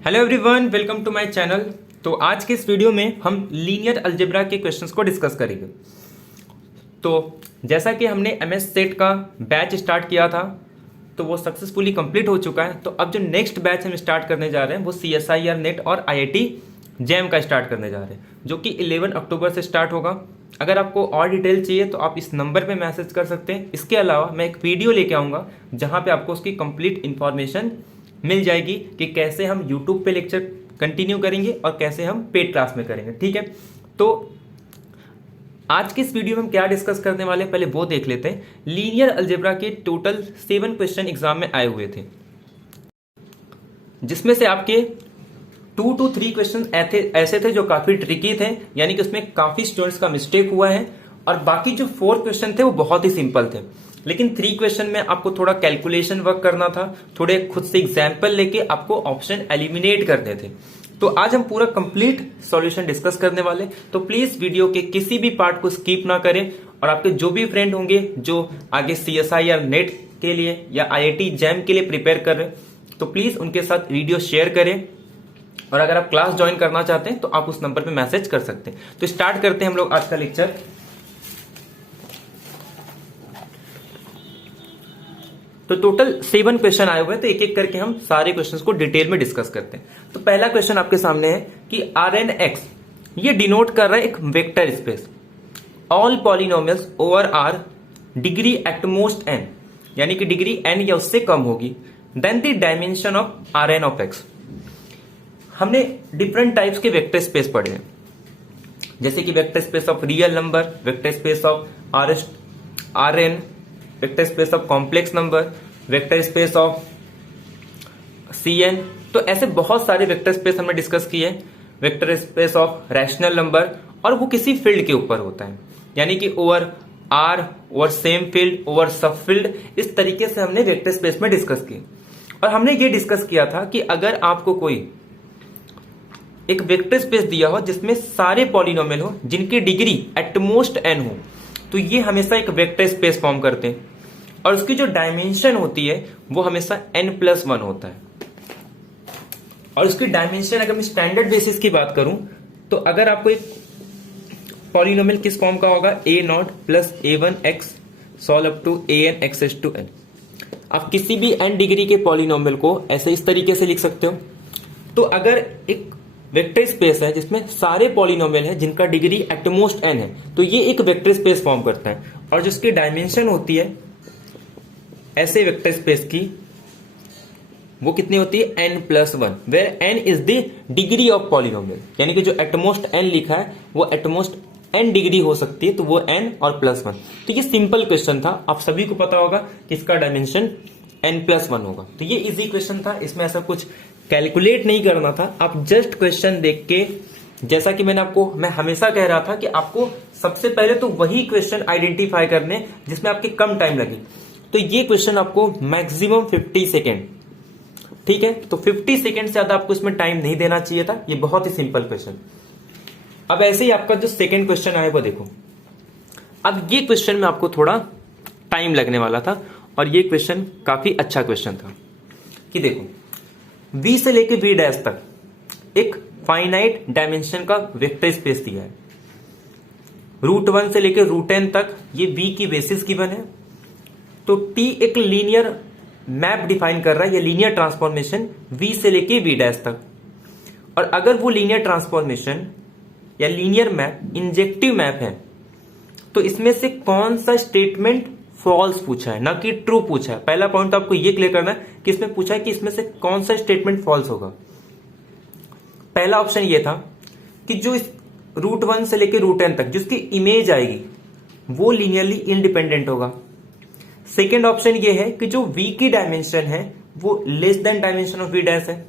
Hello everyone, welcome to my channel. तो आज के इस वीडियो में हम लीनियर अलजेब्रा के क्वेश्चंस को डिस्कस करेंगे। तो जैसा कि हमने एमएस सेट का बैच स्टार्ट किया था तो वो सक्सेसफुली कंप्लीट हो चुका है। तो अब जो नेक्स्ट बैच हम स्टार्ट करने जा रहे हैं वो CSIR नेट और IIT जैम का स्टार्ट करने जा रहे हैं, जो कि 11 अक्टूबर से स्टार्ट होगा। अगर आपको और डिटेल चाहिए तो आप इस नंबर पे मैसेज कर सकते हैं। इसके अलावा मैं एक वीडियो लेके आऊँगा जहाँ पे आपको उसकी कंप्लीट इन्फॉर्मेशन मिल जाएगी कि कैसे हम यूट्यूब पे लेक्चर कंटिन्यू करेंगे और कैसे हम पेड क्लास में करेंगे। ठीक है, तो आज के इस वीडियो में हम क्या डिस्कस करने वाले हैं पहले वो देख लेते हैं। लीनियर अलजेब्रा के टोटल 7 क्वेश्चन एग्जाम में आए हुए थे, जिसमें से आपके 2 to 3 क्वेश्चन ऐसे थे जो काफी ट्रिकी थे, यानी कि उसमें काफी स्टूडेंट्स का मिस्टेक हुआ है, और बाकी जो 4 क्वेश्चन थे वो बहुत ही सिंपल थे। लेकिन 3 क्वेश्चन में आपको थोड़ा कैलकुलेशन वर्क करना था, थोड़े खुद से एग्जाम्पल लेके आपको ऑप्शन एलिमिनेट करने थे। तो आज हम पूरा कंप्लीट सॉल्यूशन डिस्कस करने वाले, तो प्लीज वीडियो के किसी भी पार्ट को स्किप ना करें। और आपके जो भी फ्रेंड होंगे जो आगे CSIR नेट के लिए या IIT जैम के लिए प्रिपेयर कर रहे हैं तो प्लीज उनके साथ वीडियो शेयर करें। और अगर आप क्लास ज्वाइन करना चाहते हैं तो आप उस नंबर पे मैसेज कर सकते हैं। तो स्टार्ट करते हैं हम लोग आज का लेक्चर। तो टोटल 7 क्वेश्चन आए हुए हैं, तो एक एक करके हम सारे क्वेश्चंस को डिटेल में डिस्कस करते हैं। तो पहला क्वेश्चन आपके सामने है कि Rnx ये डिनोट कर रहा है एक vector space. All polynomials over R degree at most n, यानी कि डिग्री n या उससे कम होगी, then the dimension of Rn of x। हमने डिफरेंट टाइप्स के वेक्टर स्पेस पढ़े हैं, जैसे कि vector space of real number, vector space of Rn, vector space of complex number, vector space of Cn। तो ऐसे बहुत सारे वेक्टर स्पेस हमने डिस्कस किए। Vector space of rational number, और वो किसी फील्ड के ऊपर होता है, यानी कि over R, over same field, over सब फील्ड, इस तरीके से हमने वेक्टर स्पेस में डिस्कस किए। और हमने ये डिस्कस किया था कि अगर आपको कोई एक वेक्टर स्पेस दिया हो जिसमें सारे पॉलिनोमियल हो जिनकी डिग्री एटमोस्ट n हो, तो ये हमेशा एक वेक्टर स्पेस फॉर्म करते हैं, और उसकी जो डायमेंशन होती है वो हमेशा n+1 होता है। और उसकी डायमेंशन अगर मैं स्टैंडर्ड बेसिस की बात करूं तो अगर आपको एक पॉलिनोमियल किस फॉर्म का होगा, a0 plus a1x solve up to an x⁴n। आप किसी भी n डिग्री के पॉलिनोमियल को ऐसे इस तरीके से लिख सकते हो। तो अगर एक वेक्टर स्पेस है जिसमें सारे पॉलिनोमियल है जिनका डिग्री एटमोस्ट n है, तो ये एक वेक्टर स्पेस फॉर्म करता है, और जिसकी डायमेंशन होती है ऐसे वेक्टर स्पेस की वो कितनी होती है, n+1, where n is the degree of polynomial, यानी कि जो एटमोस्ट n लिखा है वो एटमोस्ट n डिग्री हो सकती है, तो वो n और +1। तो ये सिंपल क्वेश्चन था, आप सभी को पता होगा कि इसका डायमेंशन n+1 होगा। तो ये इजी क्वेश्चन था, इसमें ऐसा कुछ कैलकुलेट नहीं करना था। आप जस्ट क्वेश्चन देख के, जैसा कि मैं हमेशा कह रहा था कि आपको सबसे पहले तो वही क्वेश्चन आइडेंटिफाई करने जिसमें आपके कम टाइम लगे। तो ये क्वेश्चन आपको मैक्सिमम 50 सेकेंड, ठीक है, तो 50 सेकेंड से ज्यादा आपको इसमें टाइम नहीं देना चाहिए था। ये बहुत ही सिंपल क्वेश्चन। अब ऐसे ही आपका जो सेकेंड क्वेश्चन आया वो देखो। अब ये क्वेश्चन में आपको थोड़ा टाइम लगने वाला था, और ये क्वेश्चन काफी अच्छा क्वेश्चन था कि देखो V से लेके V डैश तक एक फाइनाइट डायमेंशन का वेक्टर स्पेस दिया है। √1 से लेके √n तक ये V की बेसिस गिवन है। तो T एक लीनियर मैप डिफाइन कर रहा है, या लीनियर ट्रांसफॉर्मेशन V से लेके V डैश तक। और अगर वो लीनियर ट्रांसफॉर्मेशन या लीनियर मैप इंजेक्टिव मैप है, तो इसमें से कौन सा स्टेटमेंट फॉल्स पूछा है, ना कि ट्रू पूछा है। पहला पॉइंट तो आपको ये क्लियर करना है कि इसमें पूछा है कि इसमें से कौन सा स्टेटमेंट फॉल्स होगा। पहला ऑप्शन ये था कि जो इस √1 से लेकर √n तक जिसकी इमेज आएगी वो लीनियरली इंडिपेंडेंट होगा। सेकेंड ऑप्शन ये है कि जो V की डायमेंशन है वो less than dimension of V dash है।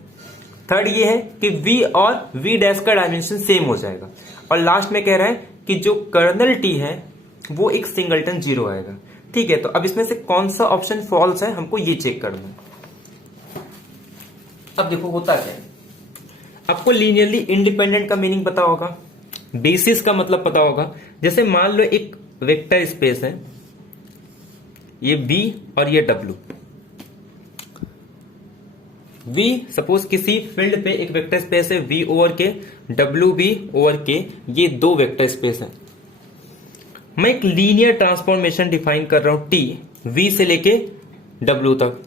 थर्ड ये है कि V और V डैश का डायमेंशन सेम हो जाएगा। और लास्ट में कह रहा है कि जो कर्नल T है वो एक सिंगलटन 0 आएगा। ठीक है, तो अब इसमें से कौन सा ऑप्शन फॉल्स है हमको ये चेक करना है। अब देखो होता क्या है, आपको लीनियरली इंडिपेंडेंट का मीनिंग पता होगा, बेसिस का मतलब पता होगा। जैसे मान लो एक वेक्टर स्पेस है, ये V और ये W, V सपोज किसी फील्ड पे एक वेक्टर स्पेस है V ओवर के, WV ओवर के, ये दो वेक्टर स्पेस है। मैं एक लीनियर ट्रांसफॉर्मेशन डिफाइन कर रहा हूं T, V से लेके W तक।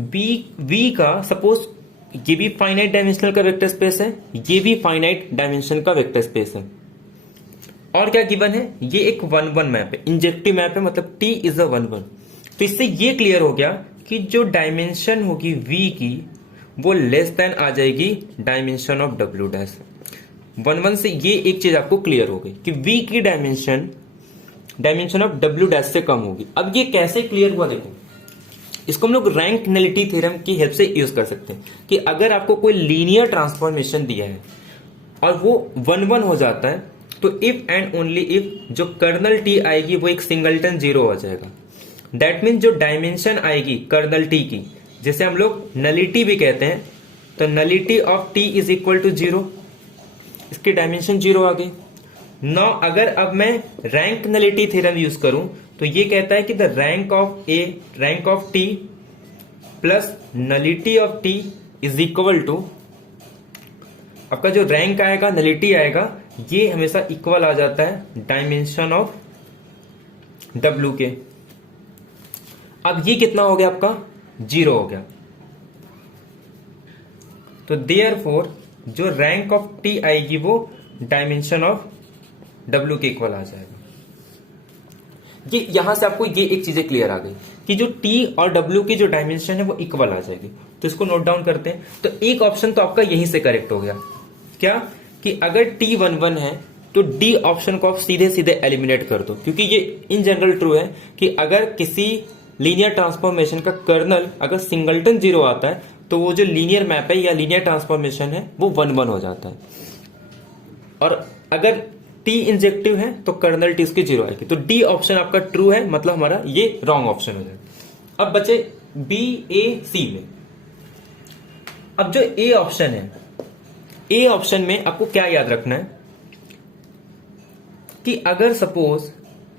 V का सपोज ये भी फाइनाइट डायमेंशनल का वेक्टर स्पेस है, ये भी फाइनाइट डायमेंशन का वेक्टर स्पेस है। और क्या गिवन है, ये एक 1-1 मैप है, इंजेक्टिव मैप है, मतलब T इज अ 1-1। तो इससे ये क्लियर हो गया कि जो डायमेंशन होगी V की वो लेस देन आ जाएगी डायमेंशन ऑफ W डैश। 1-1 से ये एक चीज आपको क्लियर हो गई कि V की डायमेंशन ऑफ W डैश से कम होगी। अब ये कैसे क्लियर हुआ देखो, इसको हम लोग रैंक नलिटी थ्योरम की हेल्प से यूज कर सकते हैं कि अगर आपको कोई लीनियर ट्रांसफॉर्मेशन दिया है और वो 1-1 हो जाता है तो इफ एंड ओनली इफ जो कर्नल T आएगी वो एक सिंगलटन 0 हो जाएगा। दैट मीन जो डायमेंशन आएगी कर्नल T की, जैसे हम लोग नलिटी भी कहते हैं, तो nullity of T is equal to 0, इसकी डायमेंशन 0 आ गई। नाउ अगर अब मैं रैंक नलिटी थ्योरम यूज करूं तो ये कहता है कि the rank of T plus nullity of T is equal to, आपका जो रैंक आएगा नलिटी आएगा ये हमेशा इक्वल आ जाता है डायमेंशन ऑफ W के। अब ये कितना हो गया आपका 0 हो गया, तो देयरफॉर जो रैंक ऑफ T आएगी वो डायमेंशन ऑफ W के इक्वल आ जाएगा। ये यहां से आपको ये एक चीजें क्लियर आ गई कि जो T और W की जो डायमेंशन है वो इक्वल आ जाएगी। तो इसको नोट डाउन करते हैं। तो एक ऑप्शन तो आपका यहीं से करेक्ट हो गया, क्या कि अगर T 1-1 है तो D ऑप्शन को आप सीधे सीधे एलिमिनेट कर दो, क्योंकि ये इन जनरल ट्रू है कि अगर किसी लीनियर ट्रांसफॉर्मेशन का कर्नल अगर सिंगलटन 0 आता है तो वो जो लीनियर मैप है या लीनियर ट्रांसफॉर्मेशन है वो 1-1 हो जाता है। और अगर T इंजेक्टिव है तो कर्नल T इसके 0 आएगी। तो D ऑप्शन आपका ट्रू है, मतलब हमारा ये रॉन्ग ऑप्शन हो जाएगा। अब बचे B, A, C में। अब जो A ऑप्शन है, A ऑप्शन में आपको क्या याद रखना है कि अगर सपोज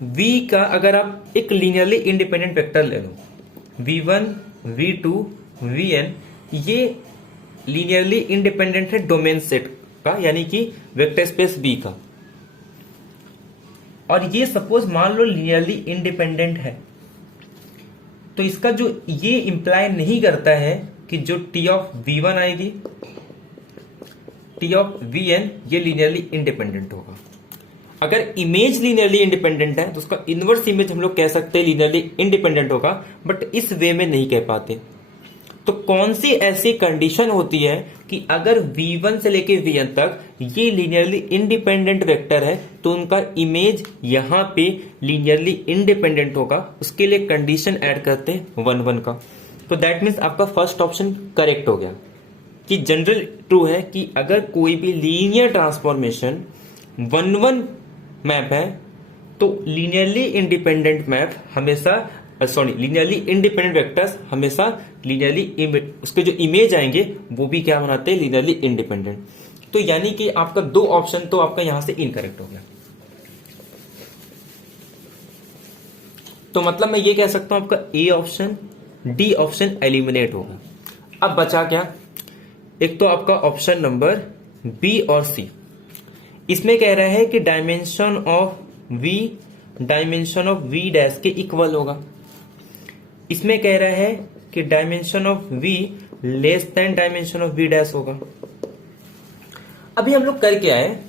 V का अगर आप एक लीनियरली इंडिपेंडेंट वेक्टर ले लो, V1, V2, Vn, ये लीनियरली इंडिपेंडेंट है डोमेन सेट का, यानी कि वेक्टर स्पेस B का, और ये सपोज मान लो लीनियरली इंडिपेंडेंट है, तो इसका जो ये इंप्लाई नहीं करता है कि जो T ऑफ V1 आएगी, T ऑफ Vn ये लीनियरली इंडिपेंडेंट होगा। अगर इमेज लीनियरली इंडिपेंडेंट है तो उसका इनवर्स इमेज हम लोग कह सकते हैं लीनियरली इंडिपेंडेंट होगा, बट इस वे में नहीं कह पाते। तो कौन सी ऐसी कंडीशन होती है कि अगर V1 से लेके Vn तक ये लीनियरली इंडिपेंडेंट वेक्टर है तो उनका इमेज यहां पे लीनियरली इंडिपेंडेंट होगा, उसके लिए कंडीशन ऐड करते हैं 1-1 का। तो दैट मीन्स आपका फर्स्ट ऑप्शन करेक्ट हो गया कि जनरल ट्रू है कि अगर कोई भी लीनियर ट्रांसफॉर्मेशन 1-1 मैप है तो लीनियरली इंडिपेंडेंट मैप हमेशा लीनियरली इंडिपेंडेंट वेक्टर्स हमेशा लीनियरली उसके जो इमेज आएंगे वो भी क्या बनाते हैं, लीनियरली इंडिपेंडेंट। तो यानी कि आपका दो ऑप्शन तो आपका यहां से इनकरेक्ट हो गया। तो मतलब मैं ये कह सकता हूं आपका A option, D option eliminate होगा। अब बचा क्या, एक तो आपका ऑप्शन नंबर बी और सी। इसमें कह रहा है कि डायमेंशन ऑफ वी डैश के इक्वल होगा। इसमें कह रहा है कि dimension of V less than dimension of V dash होगा। अभी हम लोग करके आए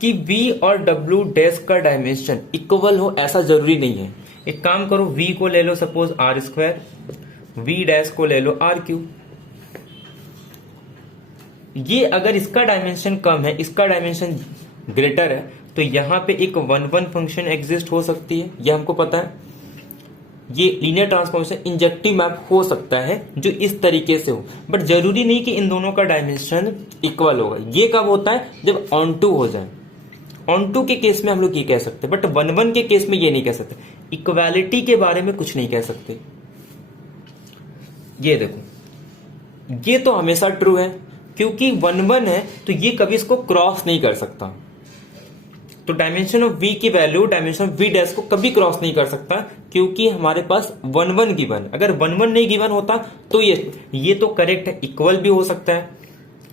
कि वी और डब्ल्यू डैश का डायमेंशन इक्वल हो ऐसा जरूरी नहीं है। एक काम करो, वी को ले लो सपोज r², वी डैश को ले लो r³। ये अगर इसका डायमेंशन कम है, इसका डायमेंशन ग्रेटर है, तो यहां पे एक 1-1 फंक्शन एग्जिस्ट हो सकती है, यह हमको पता है। ये लीनियर ट्रांसफॉर्मेशन इंजेक्टिव मैप हो सकता है जो इस तरीके से हो, बट जरूरी नहीं कि इन दोनों का डायमेंशन इक्वल होगा। ये कब होता है, जब ऑन टू हो जाए। ऑन टू के केस में हम लोग ये कह सकते हैं, बट 1-1 के केस में ये नहीं कह सकते। इक्वालिटी के बारे में कुछ नहीं कह सकते। ये देखो, ये तो हमेशा ट्रू है क्योंकि 1-1 है तो ये कभी इसको क्रॉस नहीं कर सकता। तो डायमेंशन ऑफ v की value dimension of v dash को कभी क्रॉस नहीं कर सकता, क्योंकि हमारे पास 1 1 गिवन। अगर 1 1 नहीं गिवन होता तो ये तो करेक्ट है, इक्वल भी हो सकता है।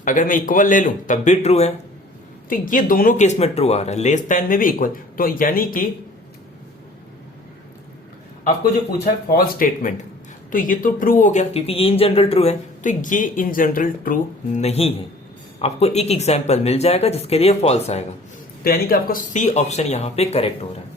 अगर मैं इक्वल ले लूं तब भी ट्रू है, तो ये दोनों केस में ट्रू आ रहा है, लेस देन में भी इक्वल। तो यानी कि आपको जो पूछा है फॉल्स स्टेटमेंट, तो ये तो ट्रू हो गया क्योंकि ये इन जनरल ट्रू है, तो ये इन जनरल ट्रू नहीं है। आपको एक एग्जाम्पल मिल जाएगा जिसके लिए फॉल्स आएगा, तो यानी कि आपका सी ऑप्शन यहाँ पे करेक्ट हो रहा है।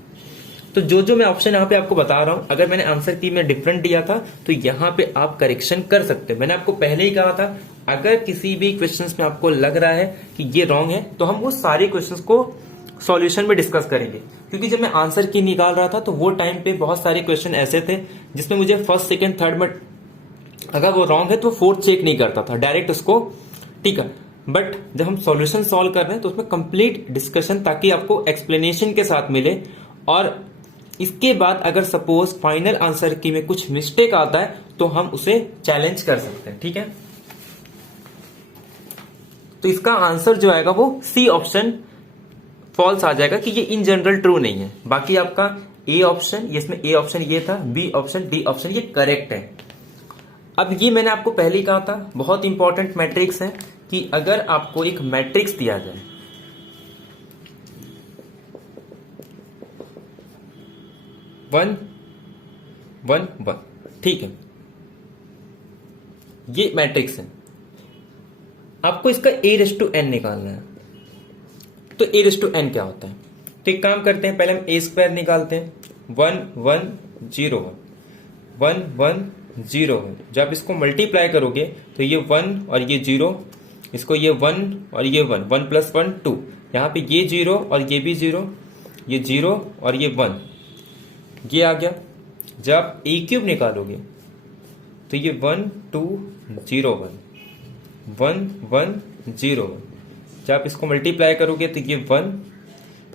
तो जो मैं ऑप्शन यहाँ पे आपको बता रहा हूं, अगर मैंने आंसर की में डिफरेंट दिया था तो यहाँ पे आप करेक्शन कर सकते हैं। मैंने आपको पहले ही कहा था, अगर किसी भी क्वेश्चंस में आपको लग रहा है कि ये रॉन्ग है तो हम वो सारे क्वेश्चंस को सॉल्यूशन में डिस्कस करेंगे। क्योंकि जब मैं आंसर की निकाल रहा था तो वो टाइम पे बहुत सारे क्वेश्चन ऐसे थे जिसमें मुझे फर्स्ट सेकंड थर्ड में अगर वो रॉन्ग है तो फोर्थ चेक नहीं करता था, डायरेक्ट उसको, ठीक है। बट जब हम सॉल्यूशन सॉल्व कर रहे हैं तो उसमें कंप्लीट डिस्कशन, ताकि आपको एक्सप्लेनेशन के साथ मिले, और इसके बाद अगर सपोज फाइनल आंसर की में कुछ मिस्टेक आता है तो हम उसे चैलेंज कर सकते हैं, ठीक है। तो इसका आंसर जो आएगा वो सी ऑप्शन फॉल्स आ जाएगा कि ये इन जनरल ट्रू नहीं है। बाकी आपका ए ऑप्शन, इसमें ए ऑप्शन ये था, बी ऑप्शन, डी ऑप्शन ये करेक्ट है। अब ये मैंने आपको पहले ही कहा था, बहुत इंपॉर्टेंट मैट्रिक्स है कि अगर आपको एक मैट्रिक्स दिया जाए, 1 1 1, ठीक है, ये मैट्रिक्स है, आपको इसका a⁴n निकालना है। तो a⁴n क्या होता है? तो एक काम करते हैं, पहले हम a² निकालते हैं, 1 1 0 1 1 1 0 1। जब आप इसको मल्टीप्लाई करोगे तो ये 1 और ये 0, इसको ये 1 और ये 1, 1 + 1 2, यहाँ पे ये 0 और ये भी 0, ये 0 और ये 1, ये आ गया। जब आप a³ निकालोगे तो ये 1 2 0 1 1 1 0 1। जब आप इसको मल्टीप्लाई करोगे तो ये 1,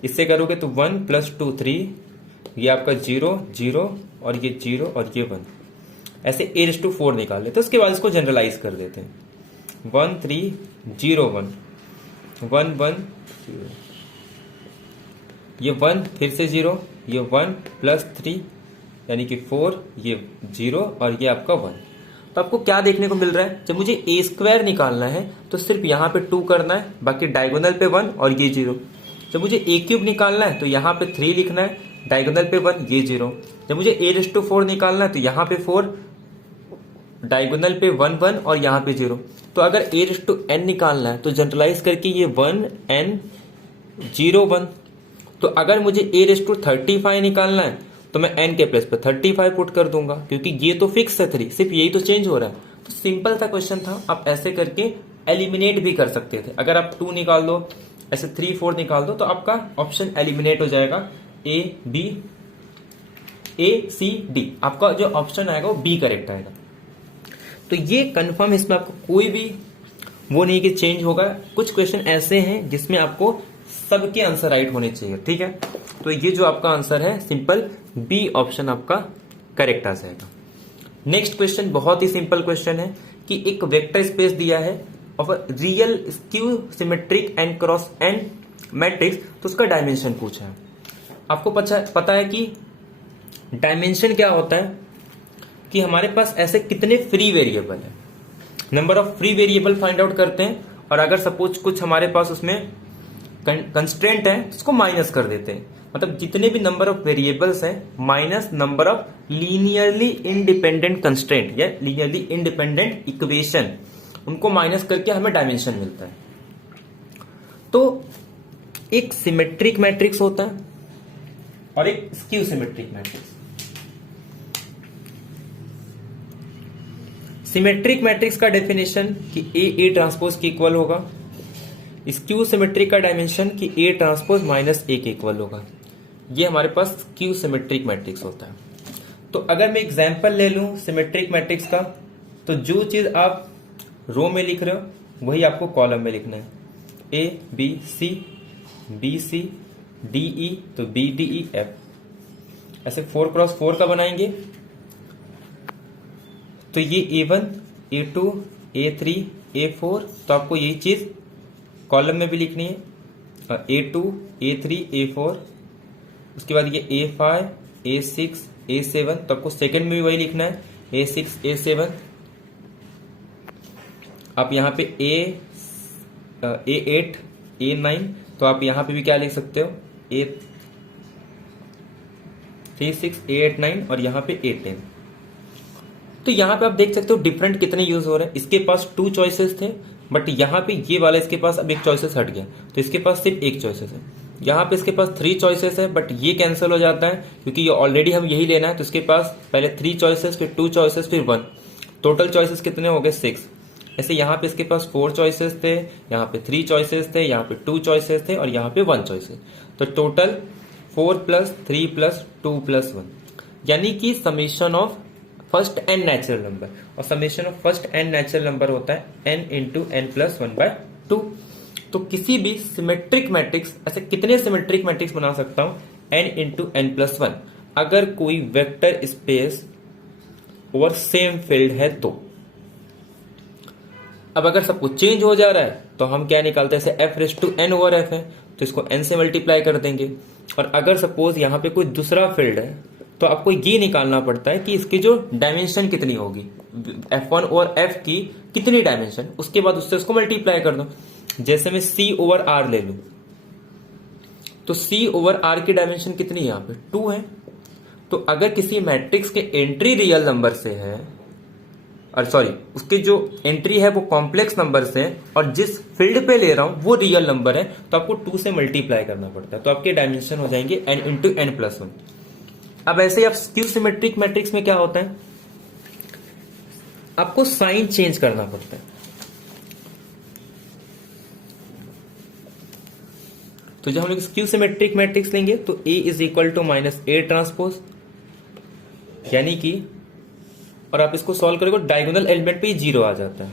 इससे करोगे तो 1 + 2 3, ये आपका 0 0 और ये 0 और ये 1। ऐसे a⁴ निकाल लेते, उसके बाद इसको जनरलाइज कर देते हैं, 1 3 0 1 1 1 0, ये 1 फिर से 0, ये 1 + 3 यानी कि 4, ये 0 और ये आपका 1। तो आपको क्या देखने को मिल रहा है, जब मुझे a² निकालना है तो सिर्फ यहाँ पे 2 करना है, बाकी डायगोनल पे 1 और ये 0। जब मुझे a³ निकालना है तो यहाँ पे 3 लिखना है, डायगोनल पे 1 ये 0। जब मुझे a⁴ निकालना है तो यहाँ पे 4, डायगोनल पे 1 1 और यहाँ पे 0। तो अगर a⁴n निकालना है तो जनरलाइज करके ये 1 n 0 1। तो अगर मुझे a⁵35 निकालना है तो मैं n के प्लेस पे 35 पुट कर दूंगा, क्योंकि ये तो फिक्स है 3, सिर्फ यही तो चेंज हो रहा है। तो सिंपल सा क्वेश्चन था, आप ऐसे करके एलिमिनेट भी कर सकते थे। अगर आप 2 निकाल दो, ऐसे 3 4 निकाल दो, तो आपका ऑप्शन एलिमिनेट हो जाएगा, A C D। आपका जो ऑप्शन आएगा वो B करेक्ट आएगा। तो ये कंफर्म, इसमें आपको कोई भी वो नहीं कि चेंज होगा। कुछ क्वेश्चन ऐसे हैं जिसमें आपको सबके आंसर राइट होने चाहिए, ठीक है। तो ये जो आपका आंसर है सिंपल बी ऑप्शन आपका करेक्ट आ जाएगा। नेक्स्ट क्वेश्चन बहुत ही सिंपल क्वेश्चन है कि एक वेक्टर स्पेस दिया है of a real skew symmetric and cross and matrix, तो उसका डायमेंशन पूछा है। आपको पता है कि डायमेंशन क्या होता है, कि हमारे पास ऐसे कितने फ्री वेरिएबल है, number of free variable find out करते हैं, और अगर सपोज कुछ हमारे पास उसमें कंस्ट्रेंट है उसको माइनस कर देते हैं। मतलब जितने भी नंबर ऑफ वेरिएबल्स हैं minus number of linearly independent constraint या लीनियरली इंडिपेंडेंट इक्वेशन, उनको माइनस करके हमें डायमेंशन मिलता है। तो एक सिमेट्रिक मैट्रिक्स होता है और एक skew symmetric matrix. Symmetric matrix का डेफिनेशन कि ए ट्रांसपोज के इक्वल होगा, स्क्यू सिमेट्रिक का डायमेंशन कि A ट्रांसपोज -A के इक्वल होगा। ये हमारे पास स्क्यू सिमेट्रिक मैट्रिक्स होता है। तो अगर मैं एग्जांपल ले लूं सिमेट्रिक मैट्रिक्स का, तो जो चीज आप रो में लिख रहे हो वही आपको कॉलम में लिखना है, A B C B C D E, तो B D E F। ऐसे 4x4 का बनाएंगे तो ये A1 A2 A3 A4, तो आपको यही चीज कॉलम में भी लिखनी है, A2, A3, A4, उसके बाद ये A5, A6, A7, तो आपको सेकंड में भी वही लिखना है, A6, A7। आप यहाँ पे A8, A9, तो आप यहाँ पे भी क्या लिख सकते हो, A36, A8, 9 और यहाँ पे A10। तो यहाँ पे आप देख सकते हो डिफरेंट कितने यूज हो रहे हैं। इसके पास 2 चॉइसेस थे, बट यहाँ पे ये वाला इसके पास अब एक चॉइसेस हट गया, तो इसके पास सिर्फ एक चॉइसेस है। यहाँ पे इसके पास 3 चॉइसेस है, बट ये कैंसिल हो जाता है क्योंकि ये ऑलरेडी हम यही लेना है। तो इसके पास पहले 3 चॉइसेस, फिर 2 चॉइसेस, फिर 1, टोटल चॉइसेस कितने हो गए 6। ऐसे यहाँ पे इसके पास 4 चॉइसेस थे, यहाँ पे 3 चॉइसेस थे, यहाँ पे 2 चॉइसेस थे और यहाँ पे 1 चॉइसेस। तो टोटल 4 + 3 + 2 + 1, यानी कि summation of first n natural number, और summation of first n natural number होता है n × n + 1/2। तो किसी भी सिमेट्रिक मैट्रिक्स, ऐसे कितने सिमेट्रिक मैट्रिक्स बना सकता हूं, n × n + 1, अगर कोई vector space over same field है तो। अब अगर सब कुछ चेंज हो जा रहा है तो हम क्या निकालते हैं, जैसे f⁴n/f है तो इसको n से मल्टीप्लाई कर देंगे। और अगर सपोज यहाँ पे कोई दूसरा फील्ड है तो आपको ये निकालना पड़ता है कि इसकी जो डायमेंशन कितनी होगी, f1/f की कितनी डायमेंशन, उसके बाद उससे उसको मल्टीप्लाई कर दो। जैसे मैं C/R ले लू तो C/R की डायमेंशन कितनी है, यहाँ पे 2 है। तो अगर किसी मैट्रिक्स के एंट्री रियल नंबर से है, और सॉरी उसके जो एंट्री है वो कॉम्प्लेक्स नंबर से है, और जिस फील्ड पे ले रहा हूं वो रियल नंबर है, तो आपको 2 से मल्टीप्लाई करना पड़ता है। तो आपके डायमेंशन हो जाएंगे n × n + 1। अब ऐसे ही आप स्क्यू सिमेट्रिक मैट्रिक्स में क्या होता है, आपको साइन चेंज करना पड़ता है। तो जब हम लोग स्क्यू सिमेट्रिक मैट्रिक्स लेंगे तो A = -A⁻, यानी कि, और आप इसको सॉल्व करोगे डायगोनल एलिमेंट पे 0 आ जाता है।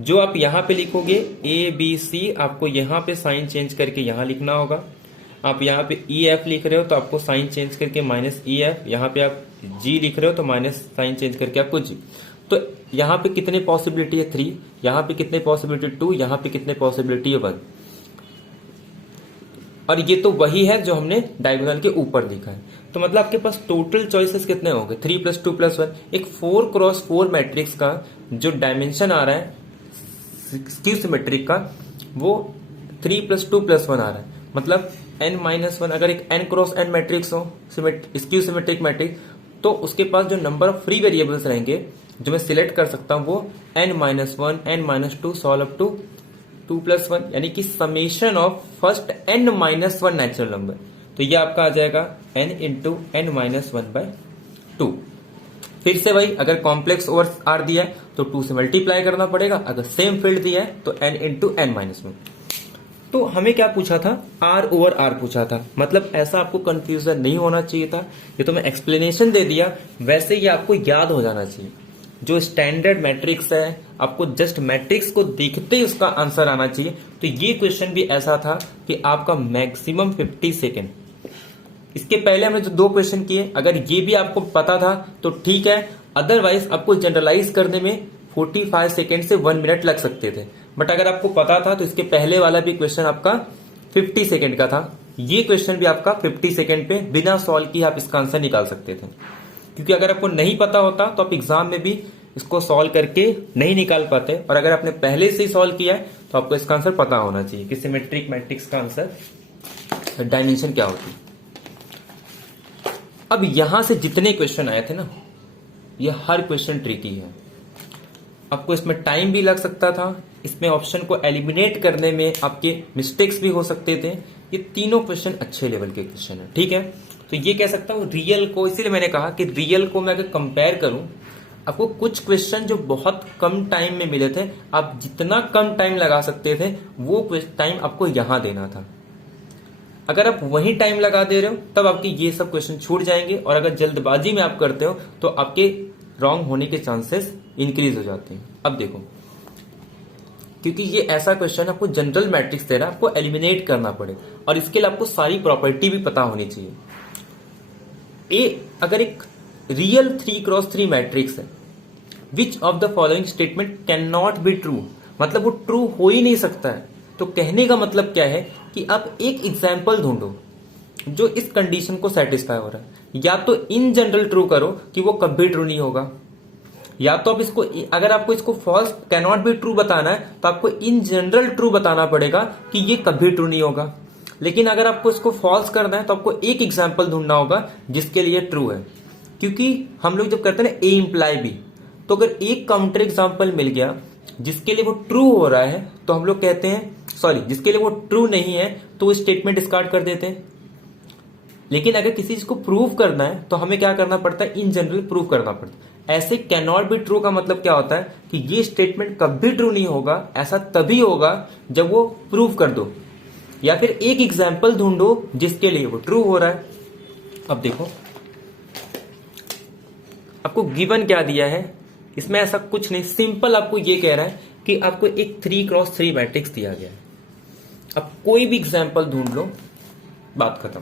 जो आप यहां पे लिखोगे ABC, आपको यहां पे साइन चेंज करके यहां लिखना होगा। आप यहाँ पे EF लिख रहे हो तो आपको साइन चेंज करके -EF, यहाँ पे आप G लिख रहे हो तो माइनस साइन चेंज करके आपको G। तो यहाँ पे कितने पॉसिबिलिटी है 3, यहाँ पे कितने पॉसिबिलिटी 2, यहाँ पे कितने पॉसिबिलिटी है 1। और ये तो वही है जो हमने डायगोनल के ऊपर लिखा है। तो मतलब आपके पास टोटल चॉइसेस कितने होंगे, 3 + 2 + 1। एक 4x4 मैट्रिक्स का जो डायमेंशन आ रहा है स्क्यू सिमेट्रिक का, वो 3 + 2 + 1 आ रहा है। मतलब n-1, अगर एक n × n मैट्रिक्स हो स्क्यू सिमेट्रिक मैट्रिक्स, तो उसके पास जो नंबर ऑफ फ्री वेरिएबल्स रहेंगे जो मैं सिलेक्ट कर सकता हूं वो n-1, n-2 solve up to 2 + 1, यानी कि summation of first n-1 natural number. तो ये आपका आ जाएगा n × n-1/2। फिर से वही, अगर कॉम्प्लेक्स ओवर r दिया है तो 2 से मल्टीप्लाई करना पड़ेगा, अगर सेम फील्ड दिया है तो n × n-1। तो हमें क्या पूछा था, r/r पूछा था। मतलब ऐसा आपको कंफ्यूजन नहीं होना चाहिए था। ये तो मैं एक्सप्लेनेशन दे दिया, वैसे ये आपको याद हो जाना चाहिए। जो स्टैंडर्ड मैट्रिक्स है, आपको जस्ट मैट्रिक्स को देखते ही उसका आंसर आना चाहिए। तो ये क्वेश्चन भी ऐसा था कि आपका मैक्सिमम 50 सेकेंड। इसके पहले हमने जो 2 क्वेश्चन किए, अगर ये भी आपको पता था तो ठीक है, अदरवाइज आपको जनरलाइज करने में 45 सेकेंड से 1 मिनट लग सकते थे। बट अगर आपको पता था तो इसके पहले वाला भी क्वेश्चन आपका 50 सेकेंड का था, ये क्वेश्चन भी आपका 50 सेकेंड पे बिना सॉल्व किए आप इसका आंसर निकाल सकते थे। क्योंकि अगर आपको नहीं पता होता तो आप एग्जाम में भी इसको सॉल्व करके नहीं निकाल पाते, और अगर आपने पहले से ही सॉल्व किया है तो आपको इसका आंसर पता होना चाहिए कि सिमेट्रिक मैट्रिक्स का आंसर डायमेंशन क्या होती है। अब यहां से जितने क्वेश्चन आए थे ना, ये हर क्वेश्चन ट्रिकी है। आपको इसमें टाइम भी लग सकता था, इसमें ऑप्शन को एलिमिनेट करने में आपके मिस्टेक्स भी हो सकते थे। ये तीनों क्वेश्चन अच्छे लेवल के क्वेश्चन है, ठीक है। तो ये कह सकता हूं रियल को, इसीलिए मैंने कहा कि रियल को मैं अगर कंपेयर करूं, आपको कुछ क्वेश्चन जो बहुत कम टाइम में मिले थे, आप जितना कम टाइम लगा सकते थे वो टाइम आपको यहां देना था। अगर आप वही टाइम लगा दे रहे हो तब आपके ये सब क्वेश्चन छूट जाएंगे, और अगर जल्दबाजी में आप करते हो तो आपके रॉन्ग होने के चांसेस इंक्रीज हो जाते हैं। अब देखो, क्योंकि ये ऐसा क्वेश्चन आपको जनरल मैट्रिक्स दे रहा है, आपको एलिमिनेट करना पड़े, और इसके लिए आपको सारी प्रॉपर्टी भी पता होनी चाहिए। अगर एक रियल 3x3 मैट्रिक्स है, which of the following statement can not be true, मतलब वो ट्रू हो ही नहीं सकता है। तो कहने का मतलब क्या है कि आप एक एग्जाम्पल ढूंढो जो इस कंडीशन को सेटिस्फाई हो रहा है। या तो इन जनरल ट्रू करो कि वो कभी ट्रू नहीं होगा, या तो आप इसको, अगर आपको इसको false can not be true बताना है तो आपको इन जनरल ट्रू बताना पड़ेगा कि ये कभी ट्रू नहीं होगा। लेकिन अगर आपको इसको फॉल्स करना है तो आपको एक एग्जाम्पल ढूंढना होगा जिसके लिए ट्रू है। क्योंकि हम लोग जब करते हैं ना ए इंप्लाई बी, तो अगर एक काउंटर एग्जाम्पल मिल गया जिसके लिए वो ट्रू हो रहा है तो हम लोग कहते हैं, सॉरी, जिसके लिए वो ट्रू नहीं है तो वो स्टेटमेंट डिस्कार्ड कर देते हैं। लेकिन अगर किसी चीज को प्रूव करना है तो हमें क्या करना पड़ता है, इन जनरल प्रूव करना पड़ता है। ऐसे कैन नॉट बी ट्रू का मतलब क्या होता है कि ये स्टेटमेंट कभी ट्रू नहीं होगा, ऐसा तभी होगा जब वो प्रूव कर दो, या फिर एक एग्जाम्पल ढूंढो जिसके लिए वो ट्रू हो रहा है। अब देखो आपको गिवन क्या दिया है, इसमें ऐसा कुछ नहीं, सिंपल आपको ये कह रहा है कि आपको एक 3x3 मैट्रिक्स दिया गया है। अब कोई भी एग्जाम्पल ढूंढ लो, बात खत्म।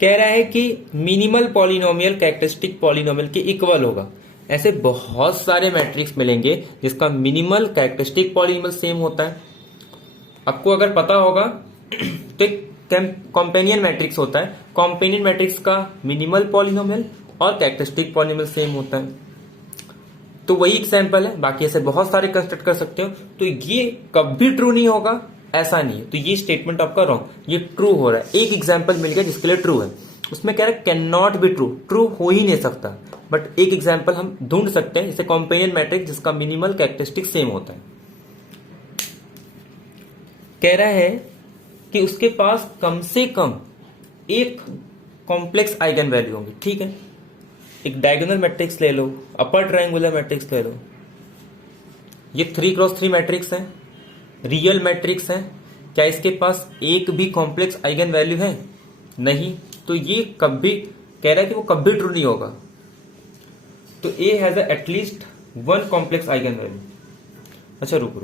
कह रहा है कि मिनिमल पॉलिनोमियल कैरेक्टरिस्टिक पॉलिनोमियल के इक्वल होगा। ऐसे बहुत सारे मैट्रिक्स मिलेंगे जिसका मिनिमल कैरेक्टरिस्टिक पॉलिनोमियल सेम होता है। आपको अगर पता होगा तो एक कॉम्पेनियन मैट्रिक्स होता है, कॉम्पेनियन मैट्रिक्स का मिनिमल पॉलिनोमियल और कैरेक्टरिस्टिक पॉलिनोमियल सेम होता है। तो वही एग्जाम्पल है, बाकी ऐसे बहुत सारे कंस्ट्रक्ट कर सकते हो। तो ये कभी ट्रू नहीं होगा ऐसा नहीं है, तो ये स्टेटमेंट आपका रॉन्ग, ये ट्रू हो रहा है। एक एग्जाम्पल मिल गया जिसके लिए ट्रू है, उसमें कह रहा है can not be true, true हो ही नहीं सकता। बट एक एग्जाम्पल हम ढूंढ सकते हैं, जैसे कॉम्पेनियन मैट्रिक्स जिसका मिनिमल कैरेक्टरिस्टिक सेम होता है। कह रहा है कि उसके पास कम से कम एक कॉम्प्लेक्स आइगन वैल्यू होंगे। ठीक है, एक डायगोनल मैट्रिक्स ले लो, अपर ट्रायंगुलर मैट्रिक्स ले लो, ये 3x3 मैट्रिक्स है, रियल मैट्रिक्स है। क्या इसके पास एक भी कॉम्प्लेक्स आइगन वैल्यू है? नहीं, तो ये कभी, कह रहा है कि वो कभी ट्रू नहीं होगा। तो A has at least one complex eigen value. अच्छा रुको,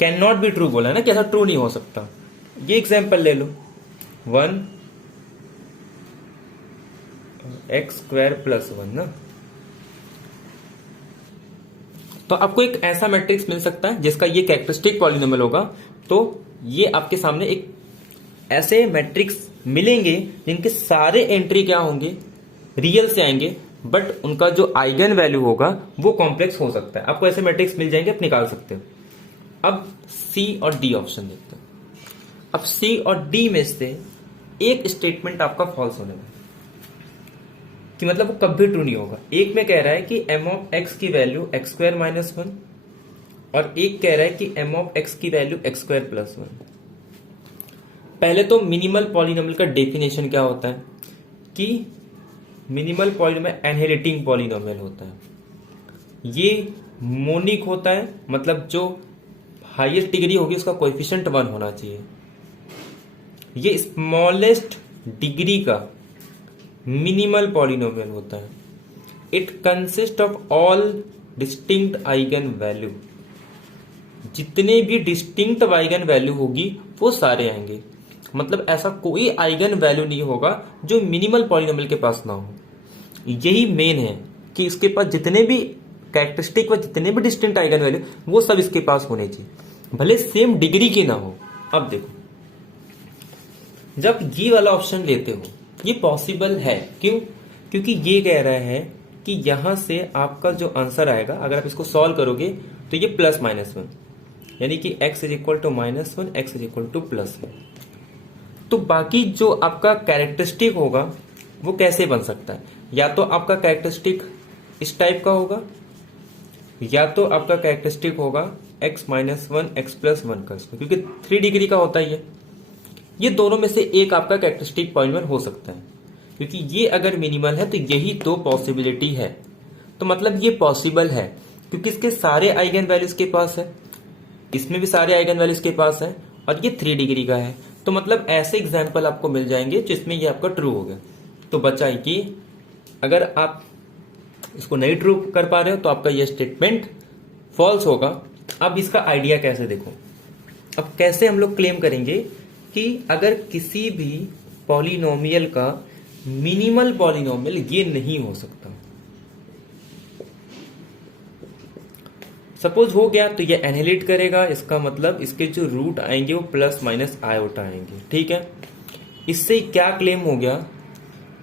कैन नॉट बी ट्रू बोला है ना, कि ऐसा ट्रू नहीं हो सकता। ये एग्जाम्पल ले लो, 1x² + 1 ना, तो आपको एक ऐसा मैट्रिक्स मिल सकता है जिसका ये कैरेक्टरिस्टिक पॉलिनोमियल होगा। तो ये आपके सामने एक ऐसे मैट्रिक्स मिलेंगे जिनके सारे एंट्री क्या होंगे, रियल से आएंगे, बट उनका जो आइगन वैल्यू होगा वो कॉम्प्लेक्स हो सकता है। आपको ऐसे मैट्रिक्स मिल जाएंगे, आप निकाल सकते हो। अब सी और डी ऑप्शन देखते हैं। अब सी और डी में से एक स्टेटमेंट आपका फॉल्स होने वाला, कि मतलब वो कभी ट्रू नहीं होगा। एक में कह रहा है कि m(x) की वैल्यू x² - 1, और एक कह रहा है कि m(x) की वैल्यू x² + 1। पहले तो मिनिमल पॉलिनोमियल का डेफिनेशन क्या होता है कि मिनिमल पॉलिनोमियल इनहेरिटिंग पॉलिनोमियल होता है। ये मोनिक होता है, मतलब जो हाईएस्ट डिग्री होगी उसका कोएफिशिएंट 1 होना चाहिए। ये स्मॉलेस्ट डिग्री का मिनिमल पॉलिनोमियल होता है। It consist of all distinct eigen value, जितने भी डिस्टिंक्ट आइगन वैल्यू होगी वो सारे आएंगे। मतलब ऐसा कोई आइगन वैल्यू नहीं होगा जो मिनिमल पॉलिनोमियल के पास ना हो। यही मेन है कि इसके पास जितने भी कैरेक्टरिस्टिक व जितने भी डिस्टिंक्ट आइगन वैल्यू वो सब इसके पास होने चाहिए, भले सेम डिग्री की ना हो। अब देखो, जब ये वाला ऑप्शन लेते हो ये पॉसिबल है, क्यों? क्योंकि ये कह रहा है कि यहां से आपका जो आंसर आएगा, अगर आप इसको सॉल्व करोगे तो ये +-1, यानी कि x = -1, x = +1। तो बाकी जो आपका कैरेक्टरिस्टिक होगा वो कैसे बन सकता है? या तो आपका कैरेक्टरिस्टिक इस टाइप का होगा, या तो आपका कैरेक्टरिस्टिक होगा x - 1 x + 1 का, क्योंकि 3 डिग्री का होता ही है। ये दोनों में से एक आपका कैरेक्टरिस्टिक पॉलिनोमियल हो सकता है, क्योंकि ये अगर मिनिमल है तो यही दो पॉसिबिलिटी है। तो मतलब ये पॉसिबल है क्योंकि इसके सारे आइगन वैल्यूज के पास है, इसमें भी सारे आइगन वैल्यूज के पास है, और ये 3 डिग्री का है। तो मतलब ऐसे एग्जाम्पल आपको मिल जाएंगे जिसमें ये आपका ट्रू हो गया। तो बचा कि अगर आप इसको नहीं ट्रू कर पा रहे हो तो आपका ये स्टेटमेंट फॉल्स होगा। अब इसका आइडिया कैसे देखो, अब कैसे हम लोग क्लेम करेंगे कि अगर किसी भी पॉलिनोमियल का मिनिमल पॉलिनोमियल ये नहीं हो सकता। सपोज हो गया तो ये एनिहिलेट करेगा, इसका मतलब इसके जो रूट आएंगे वो प्लस माइनस आयोटा आएंगे। ठीक है, इससे क्या क्लेम हो गया